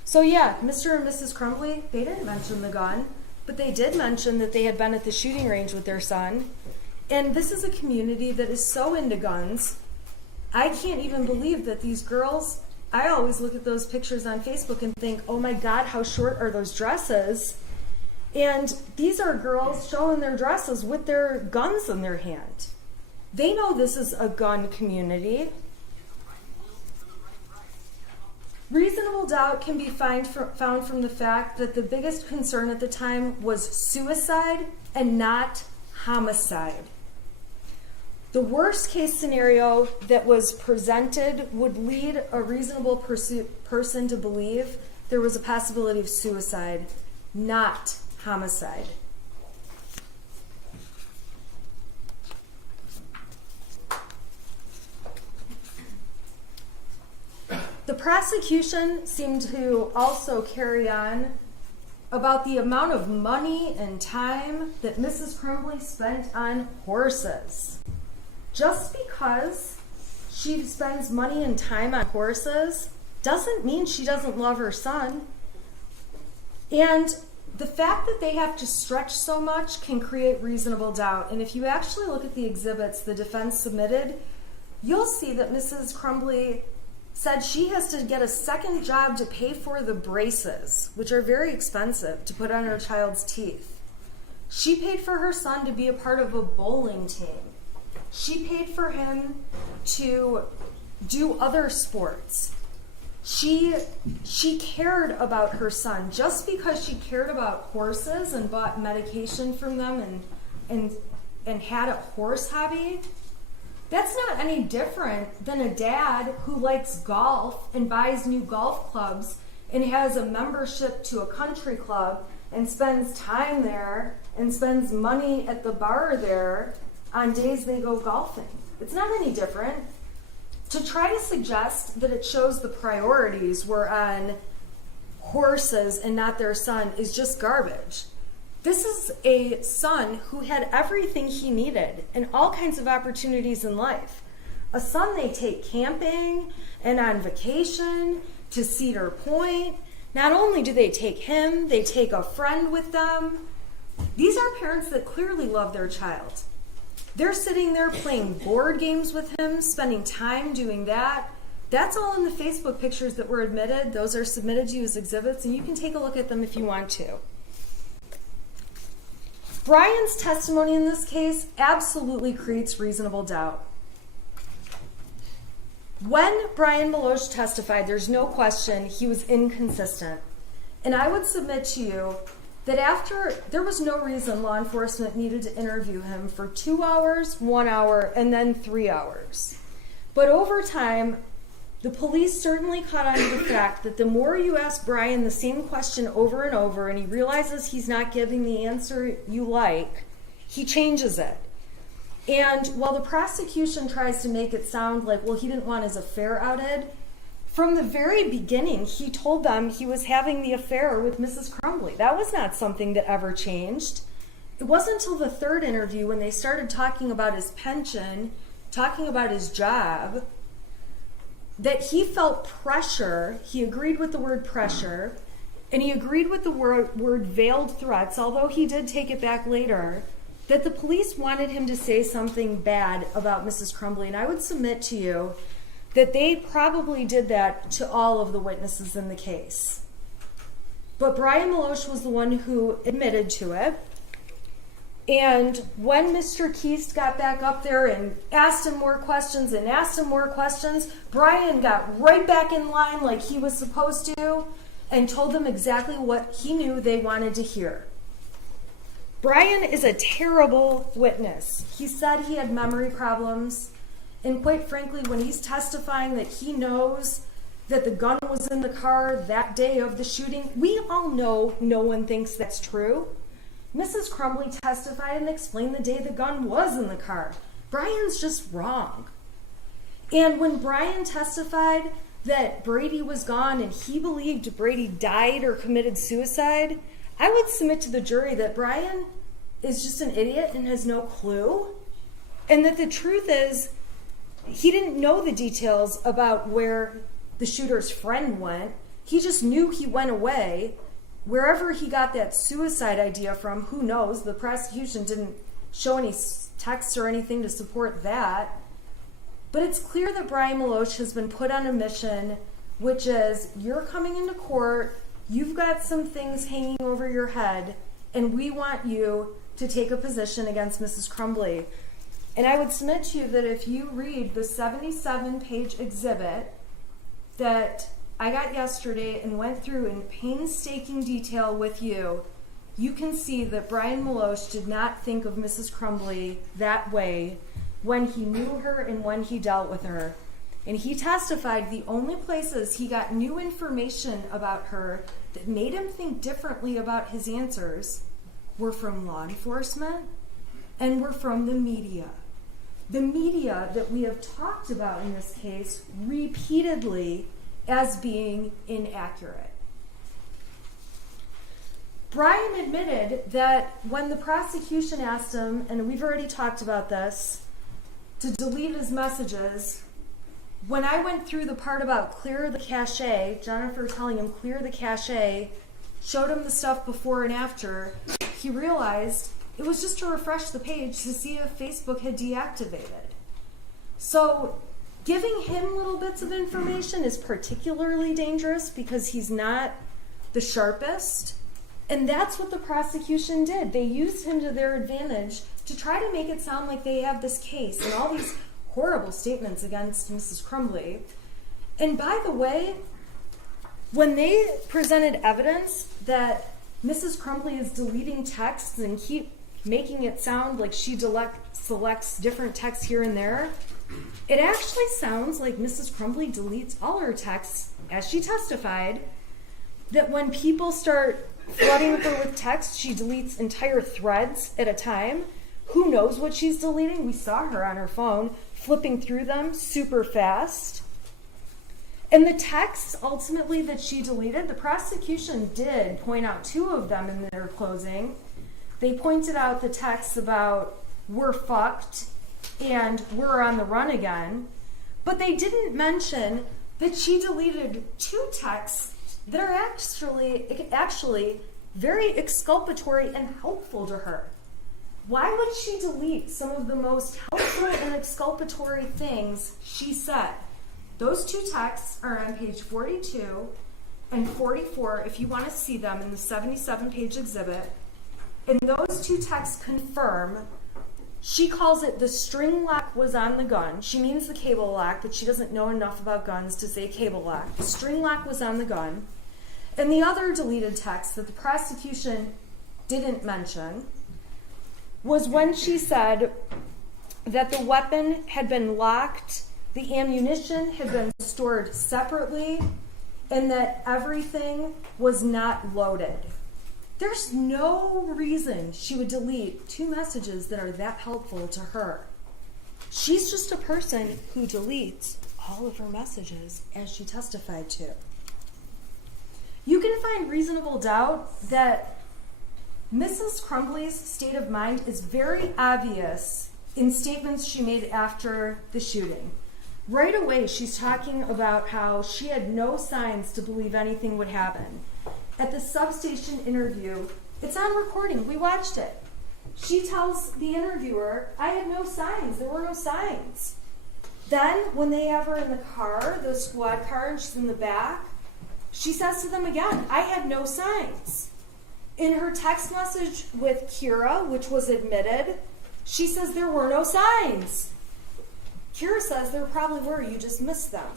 So yeah, Mr. and Mrs. Crumbly, they didn't mention the gun, but they did mention that they had been at the shooting range with their son. And this is a community that is so into guns. I can't even believe that these girls, I always look at those pictures on Facebook and think, oh my God, how short are those dresses? And these are girls showing their dresses with their guns in their hand. They know this is a gun community. Reasonable doubt can be found from the fact that the biggest concern at the time was suicide and not homicide. The worst case scenario that was presented would lead a reasonable person to believe there was a possibility of suicide, not homicide. The prosecution seemed to also carry on about the amount of money and time that Mrs. Crumbly spent on horses. Just because she spends money and time on horses doesn't mean she doesn't love her son. And the fact that they have to stretch so much can create reasonable doubt. And if you actually look at the exhibits the defense submitted, you'll see that Mrs. Crumbly said she has to get a second job to pay for the braces, which are very expensive to put on her child's teeth. She paid for her son to be a part of a bowling team. She paid for him to do other sports. She cared about her son. Just because she cared about horses and bought medication from them and had a horse hobby, that's not any different than a dad who likes golf and buys new golf clubs and has a membership to a country club and spends time there and spends money at the bar there on days they go golfing. It's not any different. To try to suggest that it shows the priorities were on horses and not their son is just garbage. This is a son who had everything he needed and all kinds of opportunities in life. A son they take camping and on vacation to Cedar Point. Not only do they take him, they take a friend with them. These are parents that clearly love their child. They're sitting there playing board games with him, spending time doing that. That's all in the Facebook pictures that were admitted. Those are submitted to you as exhibits, and you can take a look at them if you want to. Brian's testimony in this case absolutely creates reasonable doubt. When Brian Meloche testified, there's no question he was inconsistent. And I would submit to you that there was no reason law enforcement needed to interview him for 2 hours, 1 hour, and then 3 hours. But over time, the police certainly caught on to the fact that the more you ask Brian the same question over and over and he realizes he's not giving the answer you like, he changes it. And while the prosecution tries to make it sound like, well, he didn't want his affair outed, from the very beginning, he told them he was having the affair with Mrs. Crumbly. That was not something that ever changed. It wasn't until the third interview when they started talking about his pension, talking about his job, that he felt pressure. He agreed with the word pressure, and he agreed with the word veiled threats, although he did take it back later, that the police wanted him to say something bad about Mrs. Crumbly. And I would submit to you that they probably did that to all of the witnesses in the case. But Brian Meloche was the one who admitted to it. And when Mr. Keast got back up there and asked him more questions, Brian got right back in line like he was supposed to and told them exactly what he knew they wanted to hear. Brian is a terrible witness. He said he had memory problems, and quite frankly, when he's testifying that he knows that the gun was in the car that day of the shooting, we all know no one thinks that's true. Mrs. Crumbly testified and explained the day the gun was in the car. Brian's just wrong. And when Brian testified that Brady was gone and he believed Brady died or committed suicide, I would submit to the jury that Brian is just an idiot and has no clue. And that the truth is, he didn't know the details about where the shooter's friend went. He just knew he went away. Wherever he got that suicide idea from, who knows? The prosecution didn't show any texts or anything to support that. But it's clear that Brian Maloche has been put on a mission, which is, you're coming into court, you've got some things hanging over your head, and we want you to take a position against Mrs. Crumbly. And I would submit to you that if you read the 77-page exhibit that I got yesterday and went through in painstaking detail with you, you can see that Brian Maloche did not think of Mrs. Crumbly that way when he knew her and when he dealt with her. And he testified the only places he got new information about her that made him think differently about his answers were from law enforcement and were from the media. The media that we have talked about in this case repeatedly as being inaccurate. Brian admitted that when the prosecution asked him, and we've already talked about this, to delete his messages, when I went through the part about clear the cache, Jennifer telling him clear the cache, showed him the stuff before and after, he realized it was just to refresh the page to see if Facebook had deactivated. So giving him little bits of information is particularly dangerous because he's not the sharpest. And that's what the prosecution did. They used him to their advantage to try to make it sound like they have this case and all these horrible statements against Mrs. Crumbly. And by the way, when they presented evidence that Mrs. Crumbly is deleting texts and keep making it sound like she selects different texts here and there, it actually sounds like Mrs. Crumbly deletes all her texts, as she testified, that when people start flooding her with text, she deletes entire threads at a time. Who knows what she's deleting? We saw her on her phone flipping through them super fast. And the texts ultimately that she deleted, the prosecution did point out two of them in their closing. They pointed out the texts about "we're fucked" and "we're on the run again," but they didn't mention that she deleted two texts that are actually very exculpatory and helpful to her. Why would she delete some of the most helpful and exculpatory things she said? Those two texts are on page 42 and 44 if you want to see them in the 77-page exhibit. And those two texts confirm, she calls it the string lock was on the gun. She means the cable lock, but she doesn't know enough about guns to say cable lock. The string lock was on the gun. And the other deleted text that the prosecution didn't mention was when she said that the weapon had been locked, the ammunition had been stored separately, and that everything was not loaded. There's no reason she would delete two messages that are that helpful to her. She's just a person who deletes all of her messages, as she testified to. You can find reasonable doubt that Mrs. Crumbly's state of mind is very obvious in statements she made after the shooting. Right away, she's talking about how she had no signs to believe anything would happen. At the substation interview, it's on recording, we watched it. She tells the interviewer, "I had no signs, there were no signs." Then, when they have her in the car, the squad car, and she's in the back, she says to them again, "I had no signs." In her text message with Kira, which was admitted, she says there were no signs. Kira says there probably were, you just missed them.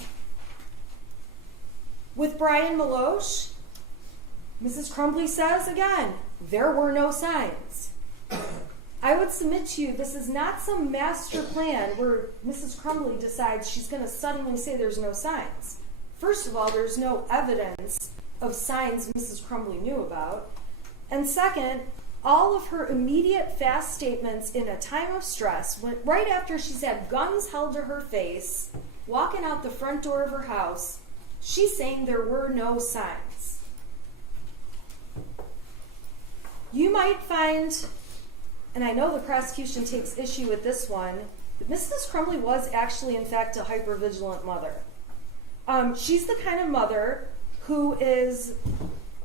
With Brian Maloche, Mrs. Crumbly says again, there were no signs. I would submit to you, this is not some master plan where Mrs. Crumbly decides she's going to suddenly say there's no signs. First of all, there's no evidence of signs Mrs. Crumbly knew about. And second, All of her immediate fast statements in a time of stress, right after she's had guns held to her face, walking out the front door of her house, she's saying there were no signs. You might find, and I know the prosecution takes issue with this one, but Mrs. Crumbley was actually, in fact, a hypervigilant mother. She's the kind of mother who is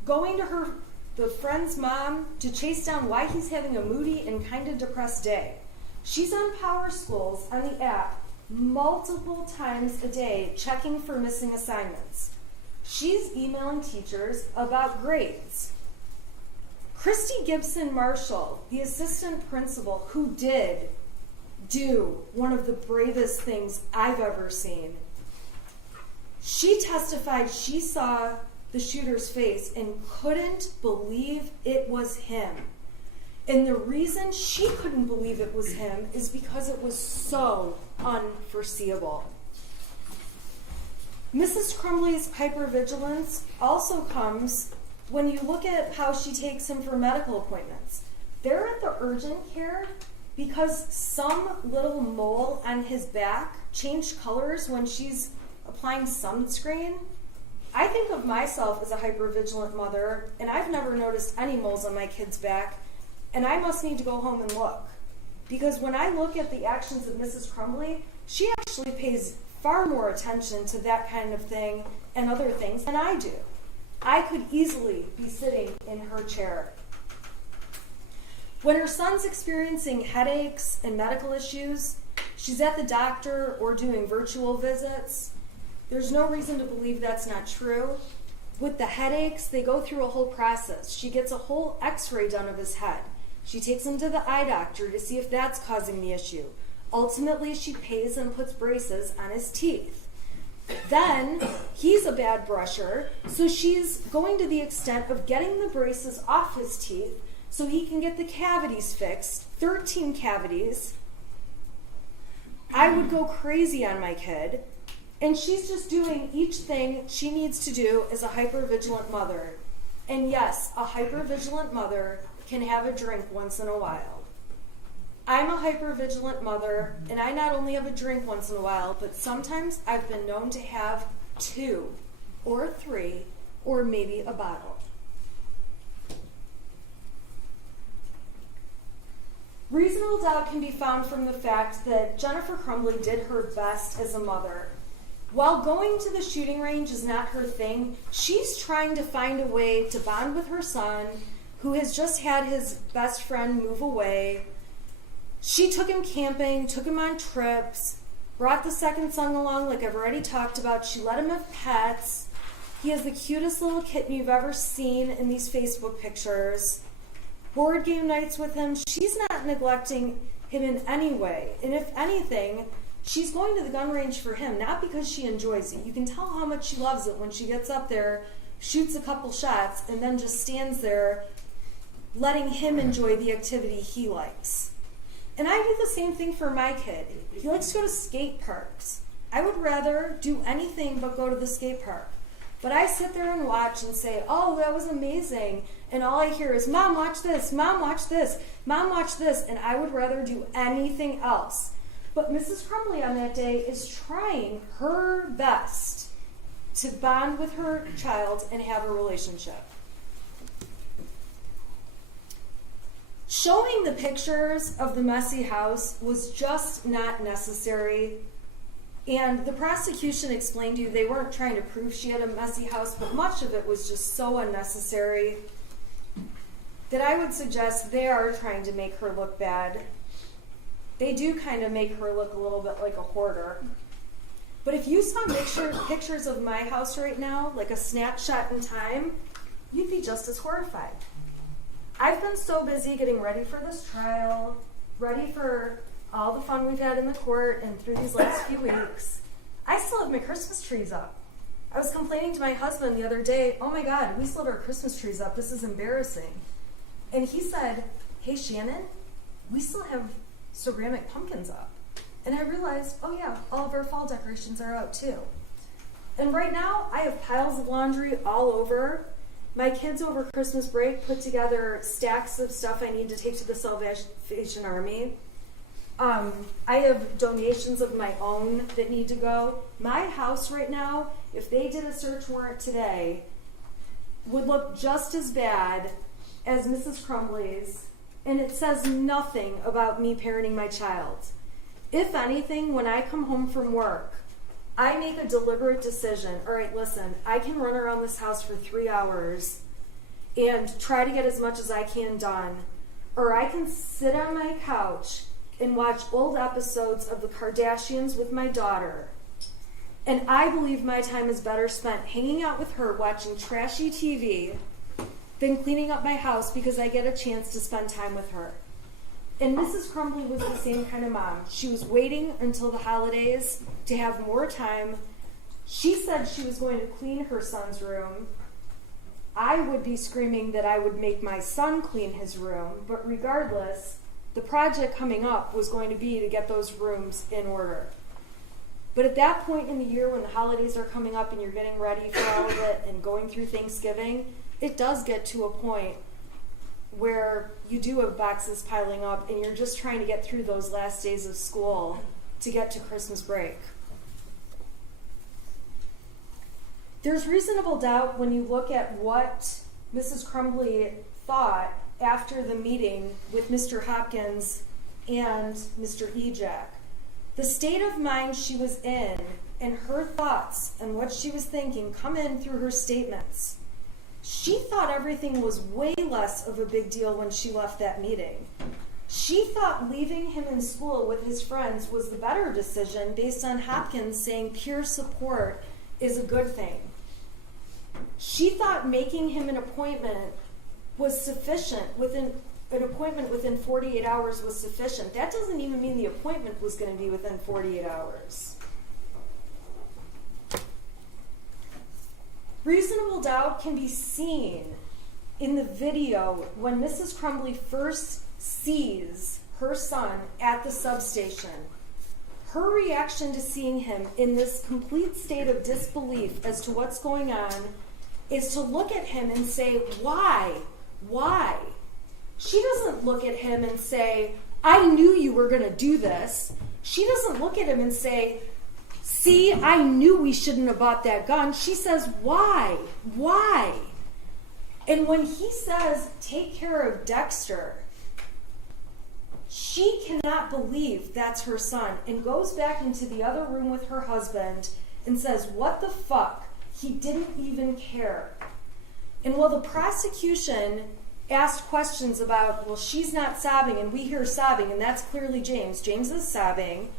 going to the friend's mom to chase down why he's having a moody and kind of depressed day. She's on Power Schools on the app multiple times a day checking for missing assignments. She's emailing teachers about grades. Christy Gibson Marshall, the assistant principal, who did do one of the bravest things I've ever seen, she testified she saw the shooter's face and couldn't believe it was him. And the reason she couldn't believe it was him is because it was so unforeseeable. Mrs. Crumbley's hypervigilance also comes when you look at how she takes him for medical appointments. They're at the urgent care because some little mole on his back changed colors when she's applying sunscreen. I think of myself as a hypervigilant mother, and I've never noticed any moles on my kid's back, and I must need to go home and look. Because when I look at the actions of Mrs. Crumbley, she actually pays far more attention to that kind of thing and other things than I do. I could easily be sitting in her chair. When her son's experiencing headaches and medical issues, she's at the doctor or doing virtual visits. There's no reason to believe that's not true. With the headaches, they go through a whole process. She gets a whole x-ray done of his head. She takes him to the eye doctor to see if that's causing the issue. Ultimately, she pays and puts braces on his teeth. Then, he's a bad brusher, so she's going to the extent of getting the braces off his teeth so he can get the cavities fixed, 13 cavities. I would go crazy on my kid. And she's just doing each thing she needs to do as a hypervigilant mother. And yes, a hypervigilant mother can have a drink once in a while. I'm a hypervigilant mother, and I not only have a drink once in a while, but sometimes I've been known to have 2 or 3 or maybe a bottle. Reasonable doubt can be found from the fact that Jennifer Crumbley did her best as a mother. While going to the shooting range is not her thing, she's trying to find a way to bond with her son, who has just had his best friend move away. She took him camping, took him on trips, brought the second son along like I've already talked about. She let him have pets. He has the cutest little kitten you've ever seen in these Facebook pictures. Board game nights with him. She's not neglecting him in any way. And if anything, she's going to the gun range for him, not because she enjoys it. You can tell how much she loves it when she gets up there, shoots a couple shots, and then just stands there letting him enjoy the activity he likes. And I do the same thing for my kid. He likes to go to skate parks. I would rather do anything but go to the skate park. But I sit there and watch and say, oh, that was amazing. And all I hear is, Mom, watch this, Mom, watch this, Mom, watch this. And I would rather do anything else. But Mrs. Crumbley on that day is trying her best to bond with her child and have a relationship. Showing the pictures of the messy house was just not necessary. And the prosecution explained to you they weren't trying to prove she had a messy house, but much of it was just so unnecessary that I would suggest they are trying to make her look bad. They do kind of make her look a little bit like a hoarder. But if you saw pictures of my house right now, like a snapshot in time, you'd be just as horrified. I've been so busy getting ready for this trial, ready for all the fun we've had in the court and through these last few weeks. I still have my Christmas trees up. I was complaining to my husband the other day, oh my God, we still have our Christmas trees up. This is embarrassing. And he said, hey, Shannon, we still have ceramic pumpkins up. And I realized, oh yeah, all of our fall decorations are out too. And right now, I have piles of laundry all over. My kids over Christmas break put together stacks of stuff I need to take to the Salvation Army. I have donations of my own that need to go. My house right now, if they did a search warrant today, would look just as bad as Mrs. Crumbly's, and it says nothing about me parenting my child. If anything, when I come home from work, I make a deliberate decision. All right, listen, I can run around this house for 3 hours and try to get as much as I can done, or I can sit on my couch and watch old episodes of the Kardashians with my daughter. And I believe my time is better spent hanging out with her watching trashy TV than cleaning up my house because I get a chance to spend time with her. And Mrs. Crumbly was the same kind of mom. She was waiting until the holidays to have more time. She said she was going to clean her son's room. I would be screaming that I would make my son clean his room, but regardless, the project coming up was going to be to get those rooms in order. But at that point in the year when the holidays are coming up and you're getting ready for all of it and going through Thanksgiving, it does get to a point where you do have boxes piling up and you're just trying to get through those last days of school to get to Christmas break. There's reasonable doubt when you look at what Mrs. Crumbly thought after the meeting with Mr. Hopkins and Mr. Ejak. The state of mind she was in and her thoughts and what she was thinking come in through her statements. She thought everything was way less of a big deal when she left that meeting. She thought leaving him in school with his friends was the better decision based on Hopkins saying peer support is a good thing. She thought making him an appointment was sufficient, an appointment within 48 hours was sufficient. That doesn't even mean the appointment was going to be within 48 hours. Reasonable doubt can be seen in the video when Mrs. Crumbly first sees her son at the substation. Her reaction to seeing him in this complete state of disbelief as to what's going on is to look at him and say, why? Why? She doesn't look at him and say, I knew you were going to do this. She doesn't look at him and say, see, I knew we shouldn't have bought that gun. She says, why? Why? And when he says, take care of Dexter, she cannot believe that's her son and goes back into the other room with her husband and says, what the fuck? He didn't even care. And while the prosecution asked questions about, well, she's not sobbing, and we hear sobbing, and that's clearly James. James is sobbing.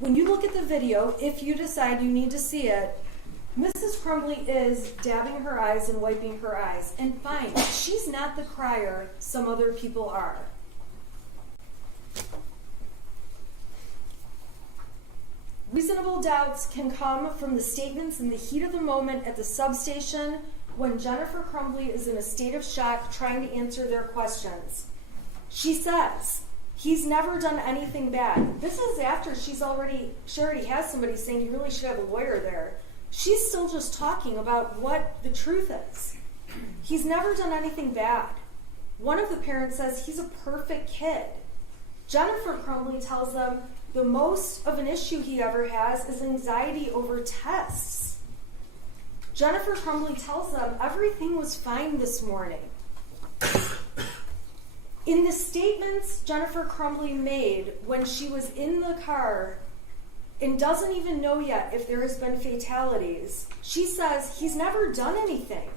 When you look at the video, if you decide you need to see it, Mrs. Crumbly is dabbing her eyes and wiping her eyes. And fine, she's not the crier some other people are. Reasonable doubts can come from the statements in the heat of the moment at the substation when Jennifer Crumbly is in a state of shock trying to answer their questions. She says, he's never done anything bad. This is after she already has somebody saying you really should have a lawyer there. She's still just talking about what the truth is. He's never done anything bad. One of the parents says he's a perfect kid. Jennifer Crumbly tells them the most of an issue he ever has is anxiety over tests. Jennifer Crumbly tells them everything was fine this morning. In the statements Jennifer Crumbly made when she was in the car and doesn't even know yet if there has been fatalities, she says he's never done anything.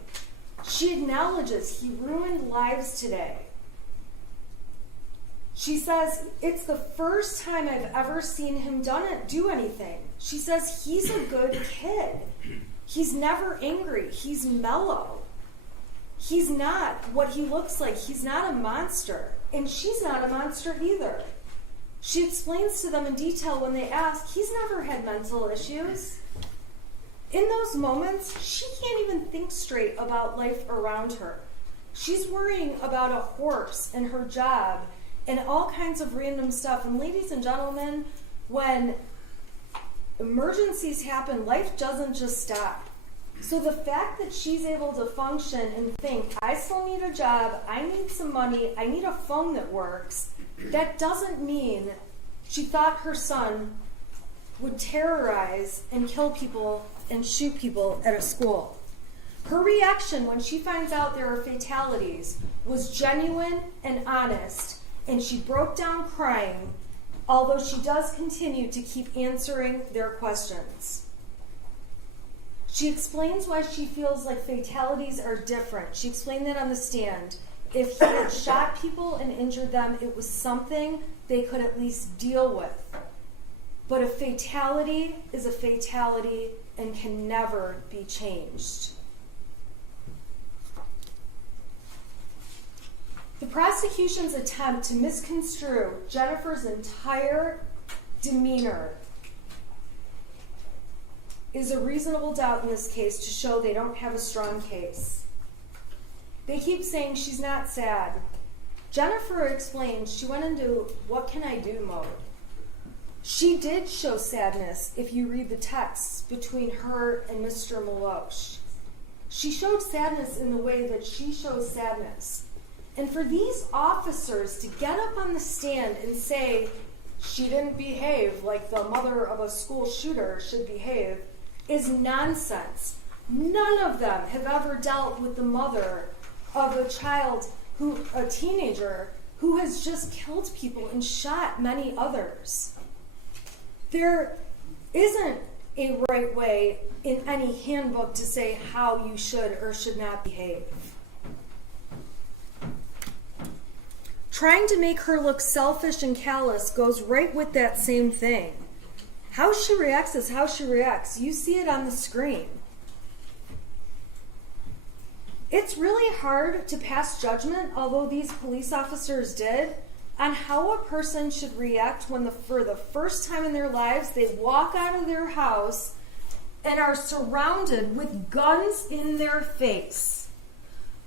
She acknowledges he ruined lives today. She says, it's the first time I've ever seen him do anything. She says, he's a good kid. He's never angry. He's mellow. He's not what he looks like. He's not a monster. And she's not a monster either. She explains to them in detail when they ask, he's never had mental issues. In those moments, she can't even think straight about life around her. She's worrying about a horse and her job and all kinds of random stuff. And ladies and gentlemen, when emergencies happen, life doesn't just stop. So the fact that she's able to function and think, I still need a job, I need some money, I need a phone that works, that doesn't mean she thought her son would terrorize and kill people and shoot people at a school. Her reaction when she finds out there are fatalities was genuine and honest, and she broke down crying, although she does continue to keep answering their questions. She explains why she feels like fatalities are different. She explained that on the stand. If he had shot people and injured them, it was something they could at least deal with. But a fatality is a fatality and can never be changed. The prosecution's attempt to misconstrue Jennifer's entire demeanor is a reasonable doubt in this case to show they don't have a strong case. They keep saying she's not sad. Jennifer explains she went into what can I do mode. She did show sadness if you read the texts between her and Mr. Milosh. She showed sadness in the way that she shows sadness. And for these officers to get up on the stand and say she didn't behave like the mother of a school shooter should behave is nonsense. None of them have ever dealt with the mother of a child, a teenager, who has just killed people and shot many others. There isn't a right way in any handbook to say how you should or should not behave. Trying to make her look selfish and callous goes right with that same thing. How she reacts is how she reacts. You see it on the screen. It's really hard to pass judgment, although these police officers did, on how a person should react when for the first time in their lives they walk out of their house and are surrounded with guns in their face.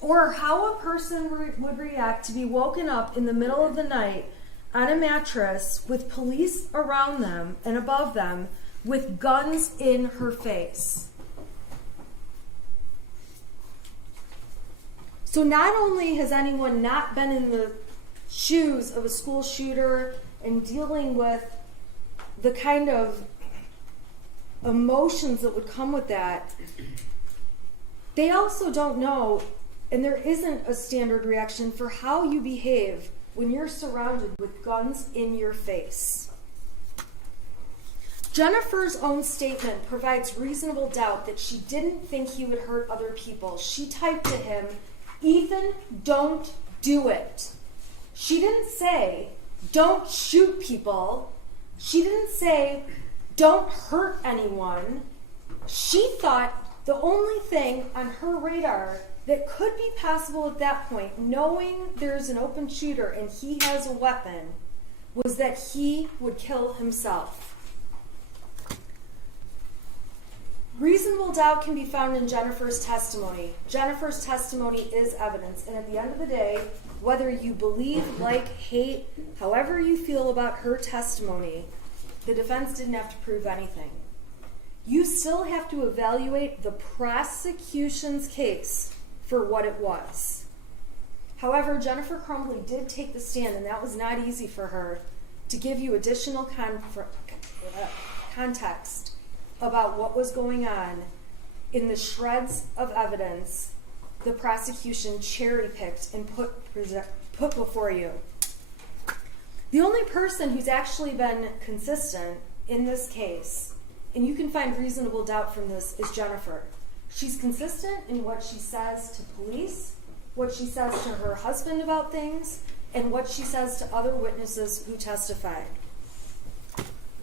Or how a person would react to be woken up in the middle of the night on a mattress with police around them and above them with guns in her face. So not only has anyone not been in the shoes of a school shooter and dealing with the kind of emotions that would come with that, they also don't know, and there isn't a standard reaction for how you behave when you're surrounded with guns in your face. Jennifer's own statement provides reasonable doubt that she didn't think he would hurt other people. She typed to him, "Ethan, don't do it." She didn't say, "Don't shoot people." She didn't say, "Don't hurt anyone." She thought the only thing on her radar that could be possible at that point, knowing there's an open shooter and he has a weapon, was that he would kill himself. Reasonable doubt can be found in Jennifer's testimony. Jennifer's testimony is evidence, and at the end of the day, whether you believe, like, hate, however you feel about her testimony, the defense didn't have to prove anything. You still have to evaluate the prosecution's case for what it was. However, Jennifer Crumbley did take the stand, and that was not easy for her, to give you additional context about what was going on in the shreds of evidence the prosecution cherry-picked and put before you. The only person who's actually been consistent in this case, and you can find reasonable doubt from this, is Jennifer. She's consistent in what she says to police, what she says to her husband about things, and what she says to other witnesses who testified.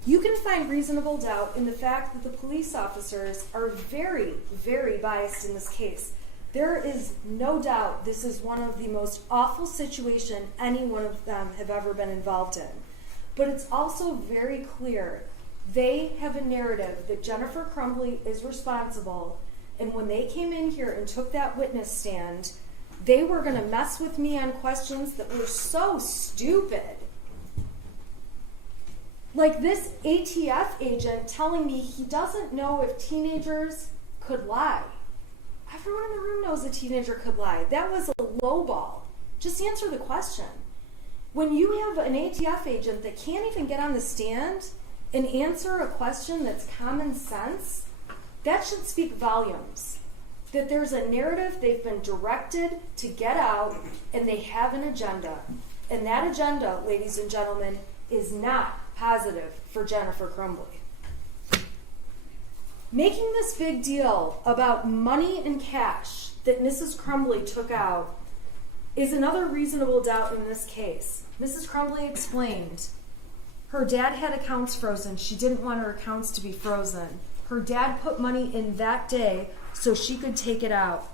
You can find reasonable doubt in the fact that the police officers are very, very biased in this case. There is no doubt this is one of the most awful situations any one of them have ever been involved in. But it's also very clear they have a narrative that Jennifer Crumbley is responsible, and when they came in here and took that witness stand, they were going to mess with me on questions that were so stupid. Like this ATF agent telling me he doesn't know if teenagers could lie. Everyone in the room knows a teenager could lie. That was a low ball. Just answer the question. When you have an ATF agent that can't even get on the stand and answer a question that's common sense, that should speak volumes. That there's a narrative they've been directed to get out, and they have an agenda. And that agenda, ladies and gentlemen, is not positive for Jennifer Crumbly. Making this big deal about money and cash that Mrs. Crumbly took out is another reasonable doubt in this case. Mrs. Crumbly explained her dad had accounts frozen. She didn't want her accounts to be frozen. Her dad put money in that day so she could take it out.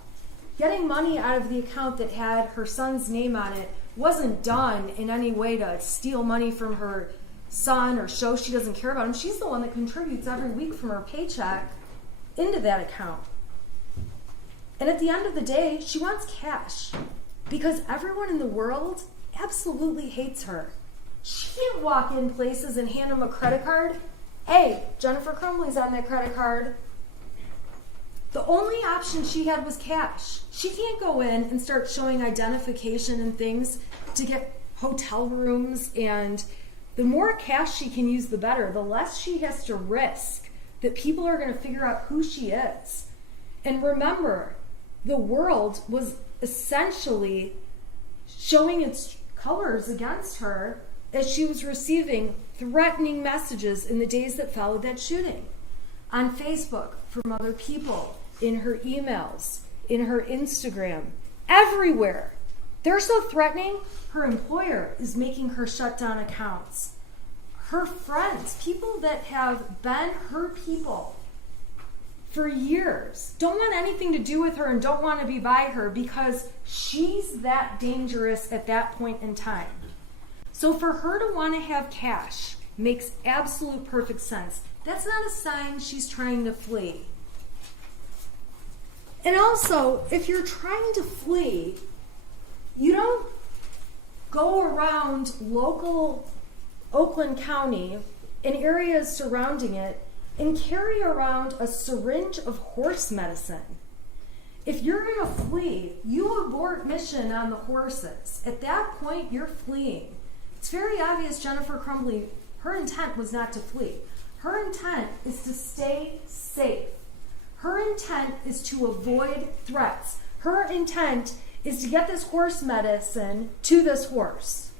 Getting money out of the account that had her son's name on it wasn't done in any way to steal money from her son or show she doesn't care about him. She's the one that contributes every week from her paycheck into that account. And at the end of the day, she wants cash because everyone in the world absolutely hates her. She can't walk in places and hand them a credit card. Hey, Jennifer Crumbly's on that credit card. The only option she had was cash. She can't go in and start showing identification and things to get hotel rooms, and the more cash she can use, the better. The less she has to risk that people are going to figure out who she is. And remember, the world was essentially showing its colors against her as she was receiving threatening messages in the days that followed that shooting. On Facebook, from other people, in her emails, in her Instagram, everywhere. They're so threatening, her employer is making her shut down accounts. Her friends, people that have been her people for years, don't want anything to do with her and don't want to be by her because she's that dangerous at that point in time. So for her to want to have cash makes absolute perfect sense. That's not a sign she's trying to flee. And also, if you're trying to flee, you don't go around local Oakland County and areas surrounding it and carry around a syringe of horse medicine. If you're going to flee, you abort mission on the horses. At that point, you're fleeing. It's very obvious Jennifer Crumbly, her intent was not to flee. Her intent is to stay safe. Her intent is to avoid threats. Her intent is to get this horse medicine to this horse,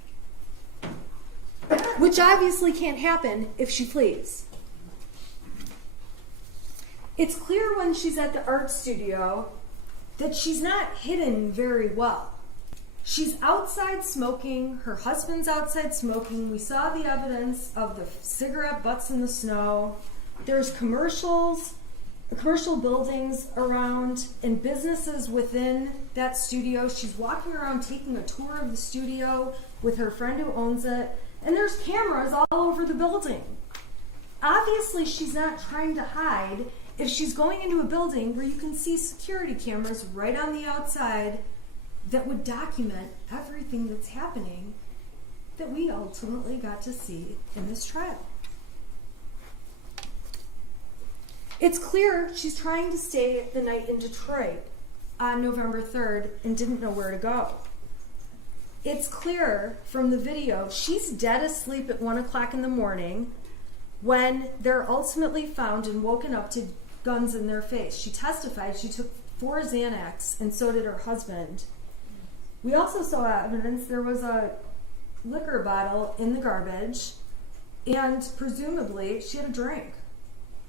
which obviously can't happen if she flees. It's clear when she's at the art studio that she's not hidden very well. She's outside smoking. Her husband's outside smoking. We saw the evidence of the cigarette butts in the snow. There's commercial buildings around and businesses within that studio. She's walking around taking a tour of the studio with her friend who owns it, and there's cameras all over the building. Obviously, she's not trying to hide if she's going into a building where you can see security cameras right on the outside that would document everything that's happening that we ultimately got to see in this trial. It's clear she's trying to stay the night in Detroit on November 3rd and didn't know where to go. It's clear from the video she's dead asleep at 1 o'clock in the morning when they're ultimately found and woken up to guns in their face. She testified she took 4 Xanax, and so did her husband. We also saw evidence there was a liquor bottle in the garbage, and presumably she had a drink.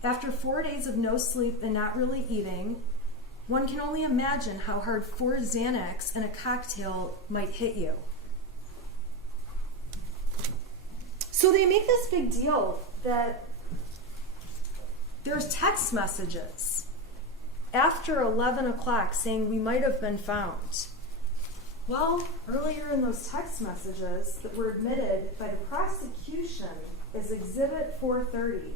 After 4 days of no sleep and not really eating, one can only imagine how hard 4 Xanax and a cocktail might hit you. So they make this big deal that there's text messages after 11 o'clock saying we might have been found. Well, earlier in those text messages that were admitted by the prosecution as Exhibit 430,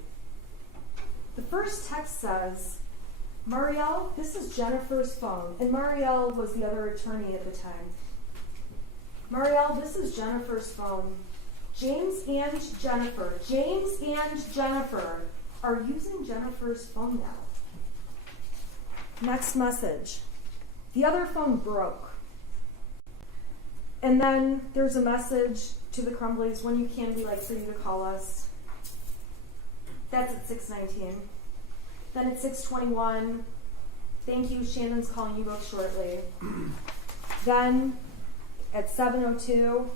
the first text says, Marielle, this is Jennifer's phone. And Marielle was the other attorney at the time. Marielle, this is Jennifer's phone. James and Jennifer are using Jennifer's phone now. Next message. The other phone broke. And then there's a message to the Crumbleys, when you can, we like for you to call us. That's at 6:19. Then at 6:21, thank you, Shannon's calling you both shortly. Then at 7:02,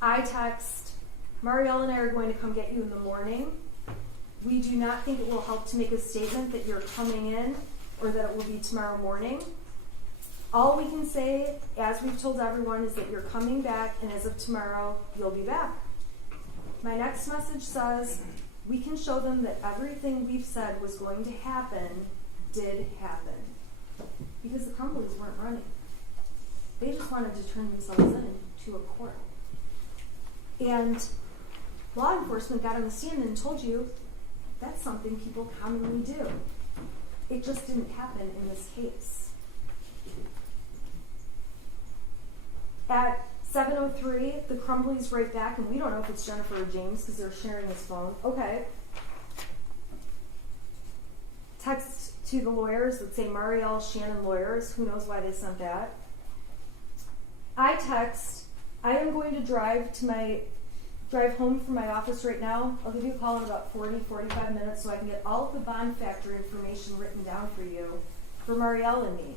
I text, Marielle and I are going to come get you in the morning. We do not think it will help to make a statement that you're coming in or that it will be tomorrow morning. All we can say, as we've told everyone, is that you're coming back, and as of tomorrow, you'll be back. My next message says, we can show them that everything we've said was going to happen did happen. Because the Crumbleys weren't running. They just wanted to turn themselves in to a court. And law enforcement got on the stand and told you that's something people commonly do. It just didn't happen in this case. At 7:03, the Crumbleys write back, and we don't know if it's Jennifer or James because they're sharing his phone. Okay. Text to the lawyers that say Marielle Shannon lawyers. Who knows why they sent that? I text, I am going to drive home from my office right now. I'll give you a call in about 45 minutes so I can get all of the bond factor information written down for you for Marielle and me.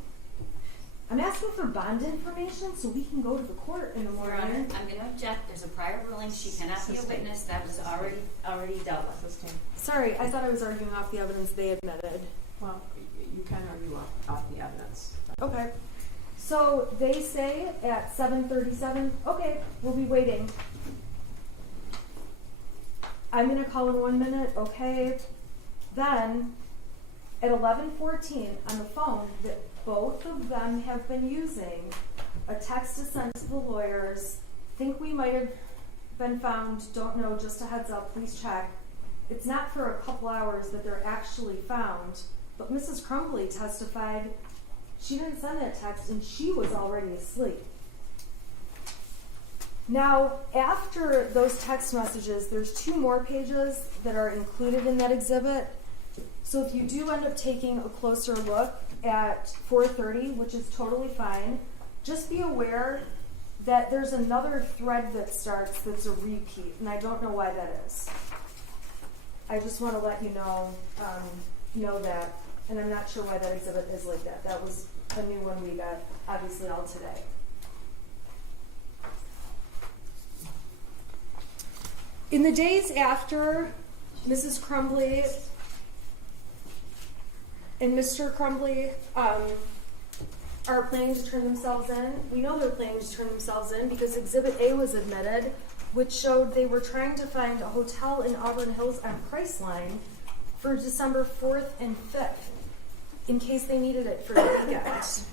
I'm asking for bond information so we can go to the court in the Your morning. Honor, I'm going to object. There's a prior ruling. She cannot be a witness. That was already dealt with. Sorry, I thought I was arguing off the evidence they admitted. Well, you can argue off the evidence. Okay. So they say at 7:37, okay, we'll be waiting. I'm going to call in 1 minute, okay. Then at 11:14 on the phone that both of them have been using, a text is sent to the lawyers. Think we might have been found, don't know, just a heads up, please check. It's not for a couple hours that they're actually found, but Mrs. Crumbly testified she didn't send that text and she was already asleep. Now, after those text messages, there's 2 more pages that are included in that exhibit. So if you do end up taking a closer look at 4:30, which is totally fine, just be aware that there's another thread that starts that's a repeat, and I don't know why that is. I just want to let you know that, and I'm not sure why that exhibit is like that. That was a new one we got, obviously, all today. In the days after Mrs. Crumbly and Mr. Crumbly are planning to turn themselves in, we know they're planning to turn themselves in because Exhibit A was admitted, which showed they were trying to find a hotel in Auburn Hills on Priceline for December 4th and 5th in case they needed it for the weekend.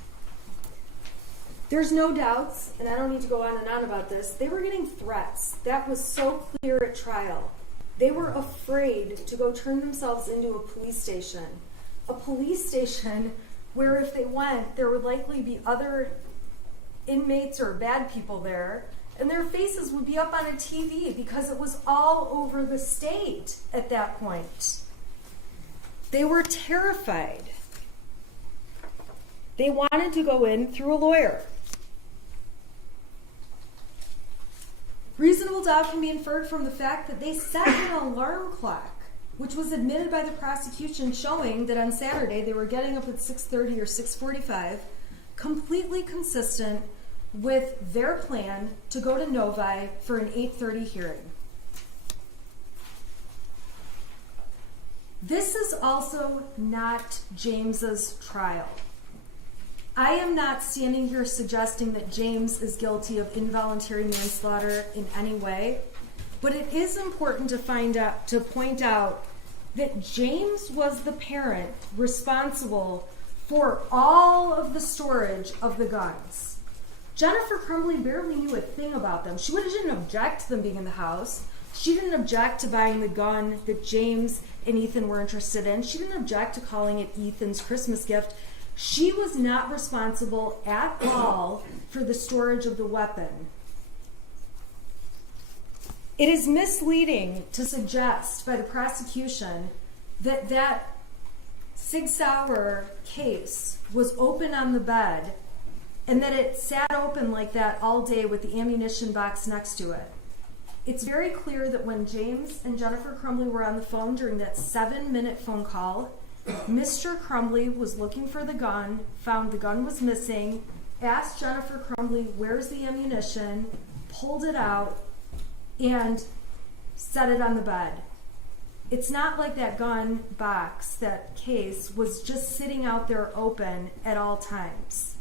There's no doubts, and I don't need to go on and on about this, they were getting threats. That was so clear at trial. They were afraid to go turn themselves into a police station. A police station where if they went, there would likely be other inmates or bad people there, and their faces would be up on a TV because it was all over the state at that point. They were terrified. They wanted to go in through a lawyer. Reasonable doubt can be inferred from the fact that they set an alarm clock, which was admitted by the prosecution, showing that on Saturday they were getting up at 6:30 or 6:45, completely consistent with their plan to go to Novi for an 8:30 hearing. This is also not James's trial. I am not standing here suggesting that James is guilty of involuntary manslaughter in any way, but it is important to point out that James was the parent responsible for all of the storage of the guns. Jennifer Crumbly barely knew a thing about them. She didn't object to them being in the house. She didn't object to buying the gun that James and Ethan were interested in. She didn't object to calling it Ethan's Christmas gift. She was not responsible at all for the storage of the weapon. It is misleading to suggest by the prosecution that Sig Sauer case was open on the bed and that it sat open like that all day with the ammunition box next to it. It's very clear that when James and Jennifer Crumbly were on the phone during that 7-minute phone call, Mr. Crumbly was looking for the gun, found the gun was missing, asked Jennifer Crumbly, where's the ammunition, pulled it out, and set it on the bed. It's not like that gun box, that case, was just sitting out there open at all times.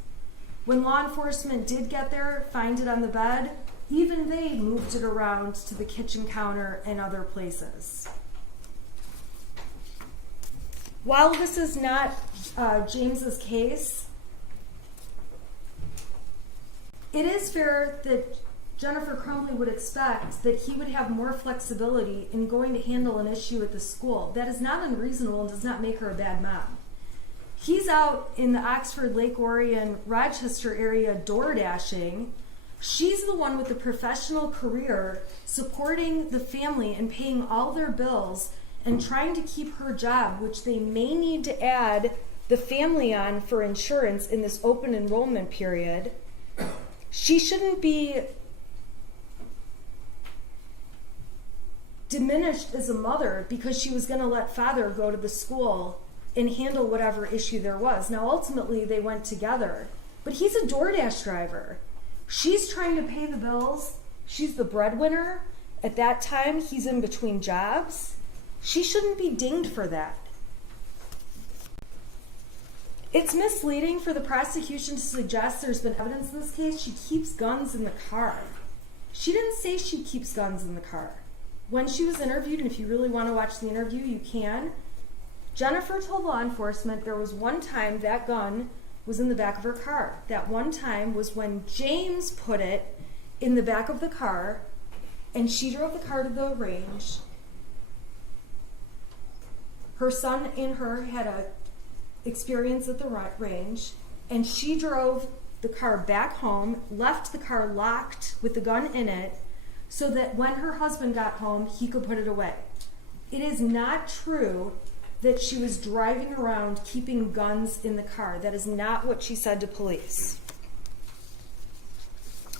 When law enforcement did get there, find it on the bed, even they moved it around to the kitchen counter and other places. While this is not James's case, it is fair that Jennifer Crumbly would expect that he would have more flexibility in going to handle an issue at the school. That is not unreasonable and does not make her a bad mom. He's out in the Oxford, Lake Orion, Rochester area door dashing. She's the one with the professional career supporting the family and paying all their bills and trying to keep her job, which they may need to add the family on for insurance in this open enrollment period. She shouldn't be diminished as a mother because she was going to let father go to the school and handle whatever issue there was. Now, ultimately, they went together. But he's a DoorDash driver. She's trying to pay the bills. She's the breadwinner. At that time, he's in between jobs. She shouldn't be dinged for that. It's misleading for the prosecution to suggest there's been evidence in this case she keeps guns in the car. She didn't say she keeps guns in the car. When she was interviewed, and if you really want to watch the interview, you can, Jennifer told law enforcement there was one time that gun was in the back of her car. That one time was when James put it in the back of the car, and she drove the car to the range. Her son and her had a experience at the range, and she drove the car back home, left the car locked with the gun in it, so that when her husband got home, he could put it away. It is not true that she was driving around keeping guns in the car. That is not what she said to police.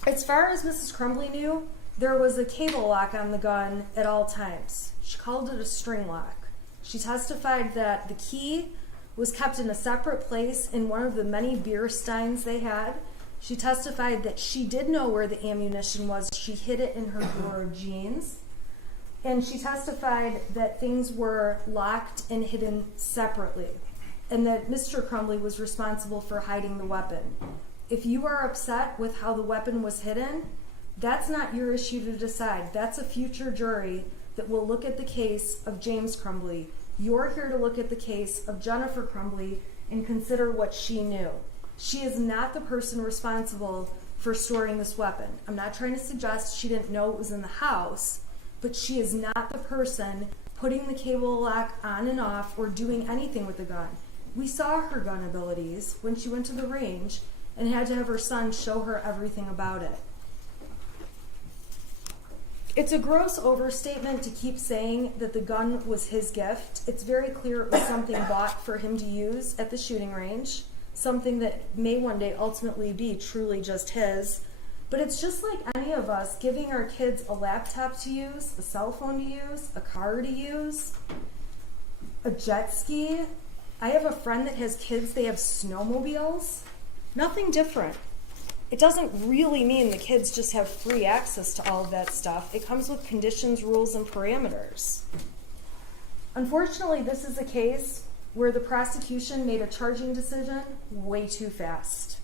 As far as Mrs. Crumbly knew, there was a cable lock on the gun at all times. She called it a string lock. She testified that the key was kept in a separate place in one of the many beer steins they had. She testified that she did know where the ammunition was. She hid it in her drawer of jeans. And she testified that things were locked and hidden separately, and that Mr. Crumbly was responsible for hiding the weapon. If you are upset with how the weapon was hidden, that's not your issue to decide. That's a future jury that will look at the case of James Crumbly. You're here to look at the case of Jennifer Crumbly and consider what she knew. She is not the person responsible for storing this weapon. I'm not trying to suggest she didn't know it was in the house, but she is not the person putting the cable lock on and off or doing anything with the gun. We saw her gun abilities when she went to the range and had to have her son show her everything about it. It's a gross overstatement to keep saying that the gun was his gift. It's very clear it was something bought for him to use at the shooting range, something that may one day ultimately be truly just his. But it's just like any of us giving our kids a laptop to use, a cell phone to use, a car to use, a jet ski. I have a friend that has kids, they have snowmobiles. Nothing different. It doesn't really mean the kids just have free access to all of that stuff. It comes with conditions, rules, and parameters. Unfortunately, this is a case where the prosecution made a charging decision way too fast.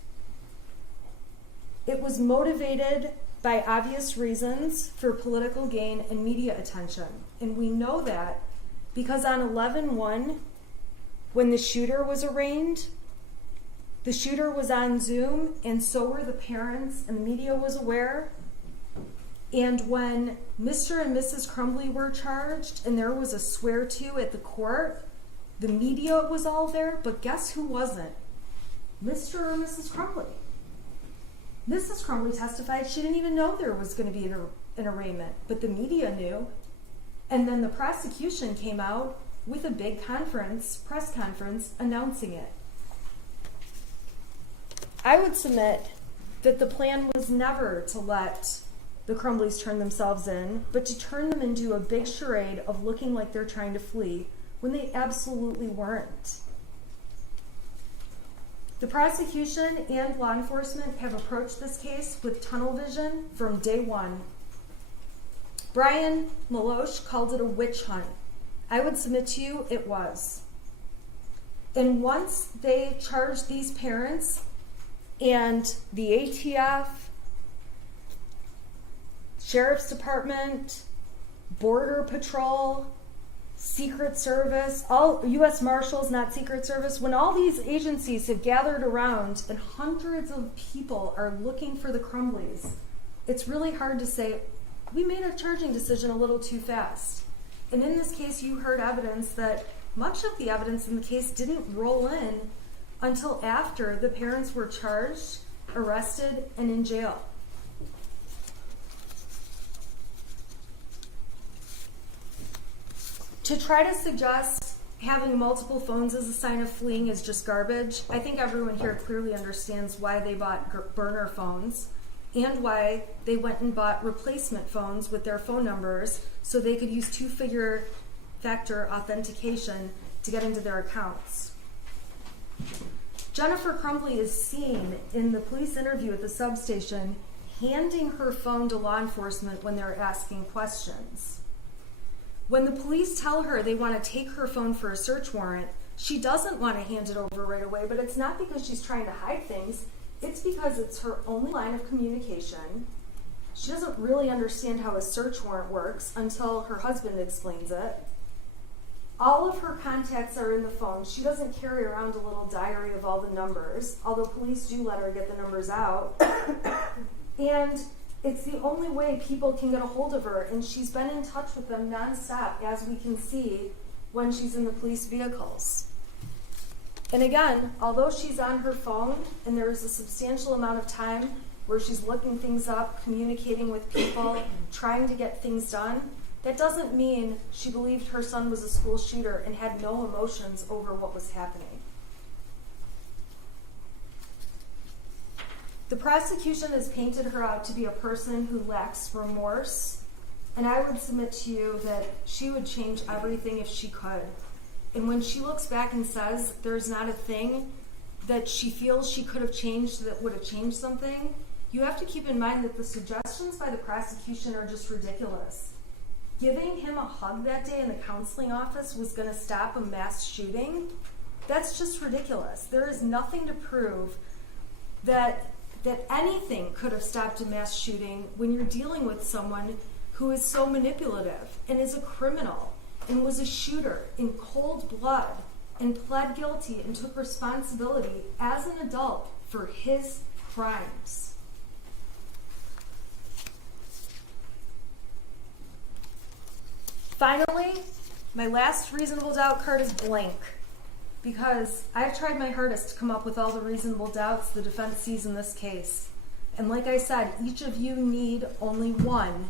It was motivated by obvious reasons for political gain and media attention. And we know that because on 11/1, when the shooter was arraigned, the shooter was on Zoom, and so were the parents, and the media was aware. And when Mr. and Mrs. Crumbly were charged, and there was a swear-to at the court, the media was all there, but guess who wasn't? Mr. or Mrs. Crumbly. Mrs. Crumbly testified she didn't even know there was going to be an arraignment, but the media knew. And then the prosecution came out with a big press conference, announcing it. I would submit that the plan was never to let the Crumbleys turn themselves in, but to turn them into a big charade of looking like they're trying to flee when they absolutely weren't. The prosecution and law enforcement have approached this case with tunnel vision from day one. Brian Maloche called it a witch hunt. I would submit to you it was. And once they charged these parents and the ATF, Sheriff's Department, Border Patrol, Secret Service, all U.S. Marshals, not Secret Service, when all these agencies have gathered around and hundreds of people are looking for the Crumbleys, it's really hard to say, we made a charging decision a little too fast. And in this case, you heard evidence that much of the evidence in the case didn't roll in until after the parents were charged, arrested, and in jail. To try to suggest having multiple phones as a sign of fleeing is just garbage. I think everyone here clearly understands why they bought burner phones and why they went and bought replacement phones with their phone numbers so they could use two-factor authentication to get into their accounts. Jennifer Crumbly is seen in the police interview at the substation handing her phone to law enforcement when they're asking questions. When the police tell her they want to take her phone for a search warrant, she doesn't want to hand it over right away, but it's not because she's trying to hide things. It's because it's her only line of communication. She doesn't really understand how a search warrant works until her husband explains it. All of her contacts are in the phone. She doesn't carry around a little diary of all the numbers, although police do let her get the numbers out. And it's the only way people can get a hold of her, and she's been in touch with them nonstop, as we can see when she's in the police vehicles. And again, although she's on her phone, and there is a substantial amount of time where she's looking things up, communicating with people, trying to get things done, that doesn't mean she believed her son was a school shooter and had no emotions over what was happening. The prosecution has painted her out to be a person who lacks remorse, and I would submit to you that she would change everything if she could. And when she looks back and says there's not a thing that she feels she could have changed that would have changed something, you have to keep in mind that the suggestions by the prosecution are just ridiculous. Giving him a hug that day in the counseling office was going to stop a mass shooting? That's just ridiculous. There is nothing to prove that anything could have stopped a mass shooting when you're dealing with someone who is so manipulative and is a criminal and was a shooter in cold blood and pled guilty and took responsibility as an adult for his crimes. Finally, my last reasonable doubt card is blank, because I've tried my hardest to come up with all the reasonable doubts the defense sees in this case. And like I said, each of you need only one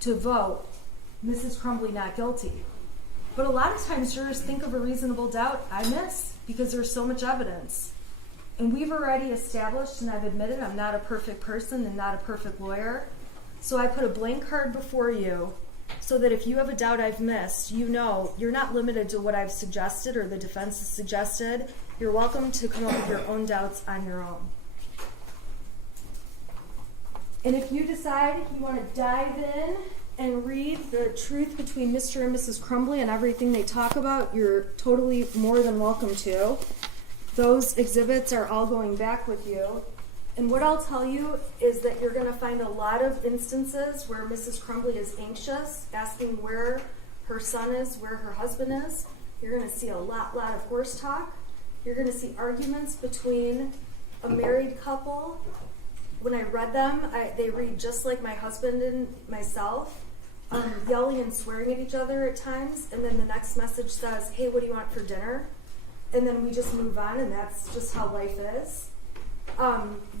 to vote Mrs. Crumbly not guilty. But a lot of times jurors think of a reasonable doubt I miss because there's so much evidence. And we've already established, and I've admitted I'm not a perfect person and not a perfect lawyer, so I put a blank card before you so that if you have a doubt I've missed, you know you're not limited to what I've suggested or the defense has suggested. You're welcome to come up with your own doubts on your own. And if you decide you want to dive in and read the truth between Mr. and Mrs. Crumbly and everything they talk about, you're totally more than welcome to. Those exhibits are all going back with you. And what I'll tell you is that you're going to find a lot of instances where Mrs. Crumbly is anxious, asking where her son is, where her husband is. You're going to see a lot of horse talk. You're going to see arguments between a married couple. When I read them, they read just like my husband and myself, yelling and swearing at each other at times. And then the next message says, hey, what do you want for dinner? And then we just move on, and that's just how life is.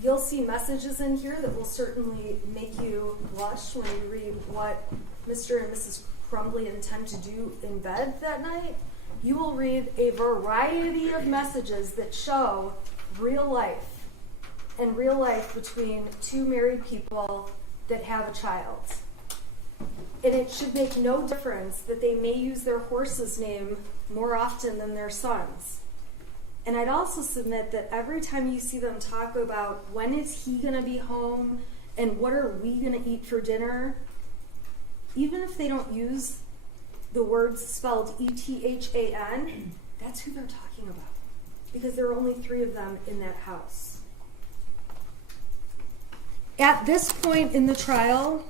You'll see messages in here that will certainly make you blush when you read what Mr. and Mrs. Crumbly intend to do in bed that night. you will read a variety of messages that show real life and real life between two married people that have a child. And it should make no difference that they may use their horse's name more often than their son's. And I'd also submit that every time you see them talk about when is he going to be home and what are we going to eat for dinner, even if they don't use the words spelled E-T-H-A-N, that's who they're talking about. Because there are only 3 of them in that house. At this point in the trial,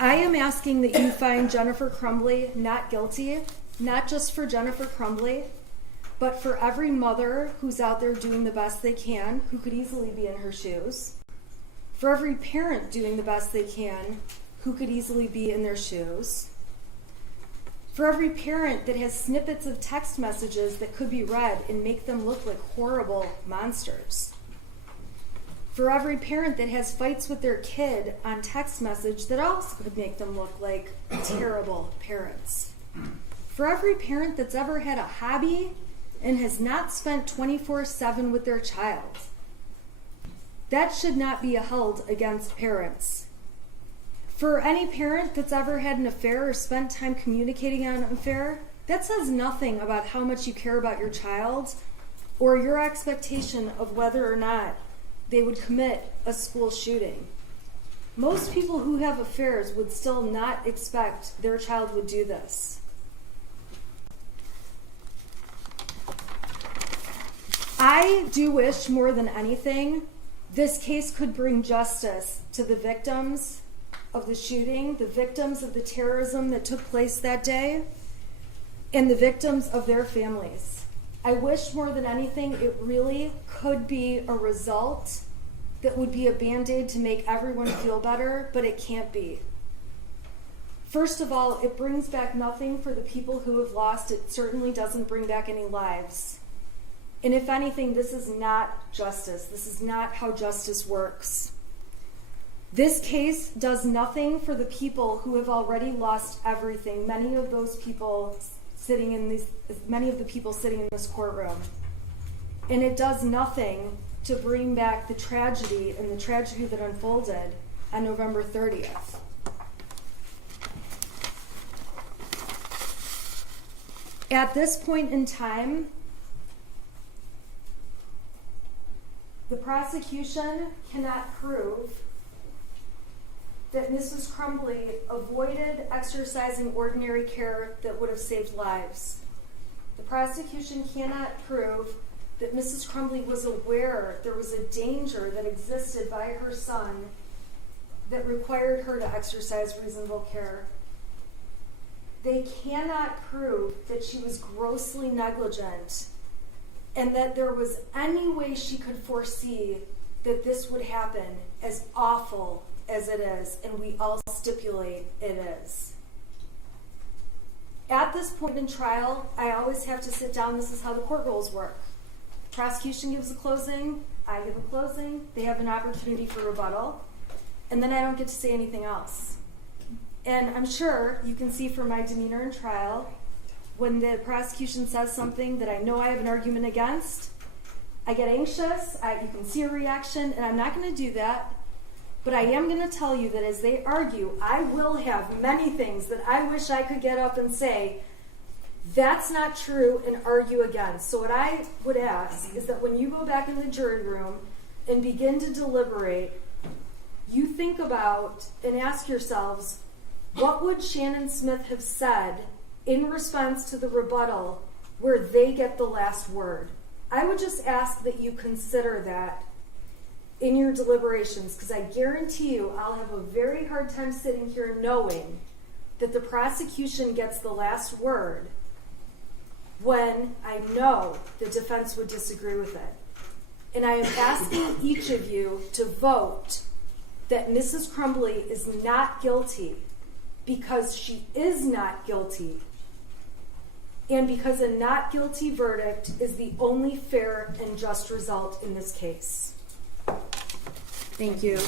I am asking that you find Jennifer Crumbly not guilty, not just for Jennifer Crumbly, but for every mother who's out there doing the best they can, who could easily be in her shoes, for every parent doing the best they can, who could easily be in their shoes, for every parent that has snippets of text messages that could be read and make them look like horrible monsters, for every parent that has fights with their kid on text message that also could make them look like terrible parents. For every parent that's ever had a hobby and has not spent 24/7 with their child. That should not be held against parents. For any parent that's ever had an affair or spent time communicating on an affair, that says nothing about how much you care about your child or your expectation of whether or not they would commit a school shooting. Most people who have affairs would still not expect their child would do this. I do wish more than anything this case could bring justice to the victims of the shooting, the victims of the terrorism that took place that day, and the victims of their families. I wish more than anything it really could be a result that would be a Band-Aid to make everyone feel better, but it can't be. First of all, it brings back nothing for the people who have lost. It certainly doesn't bring back any lives. And if anything, this is not justice. This is not how justice works. This case does nothing for the people who have already lost everything. Many of the people sitting in this courtroom. And it does nothing to bring back the tragedy and the tragedy that unfolded on November 30th. At this point in time, the prosecution cannot prove that Mrs. Crumbly avoided exercising ordinary care that would have saved lives. The prosecution cannot prove that Mrs. Crumbly was aware there was a danger that existed by her son that required her to exercise reasonable care. They cannot prove that she was grossly negligent and that there was any way she could foresee that this would happen, as awful as it is, and we all stipulate it is. At this point in trial, I always have to sit down. This is how the court rules work. Prosecution gives a closing, I give a closing, they have an opportunity for rebuttal, and then I don't get to say anything else. And I'm sure you can see from my demeanor in trial, when the prosecution says something that I know I have an argument against, I get anxious, you can see a reaction, and I'm not going to do that. But I am going to tell you that as they argue, I will have many things that I wish I could get up and say, that's not true, and argue against. So what I would ask is that when you go back in the jury room and begin to deliberate, you think about and ask yourselves, what would Shannon Smith have said in response to the rebuttal where they get the last word? I would just ask that you consider that in your deliberations, because I guarantee you I'll have a very hard time sitting here knowing that the prosecution gets the last word when I know the defense would disagree with it. And I am asking each of you to vote that Mrs. Crumbly is not guilty because she is not guilty, and because a not guilty verdict is the only fair and just result in this case. Thank you.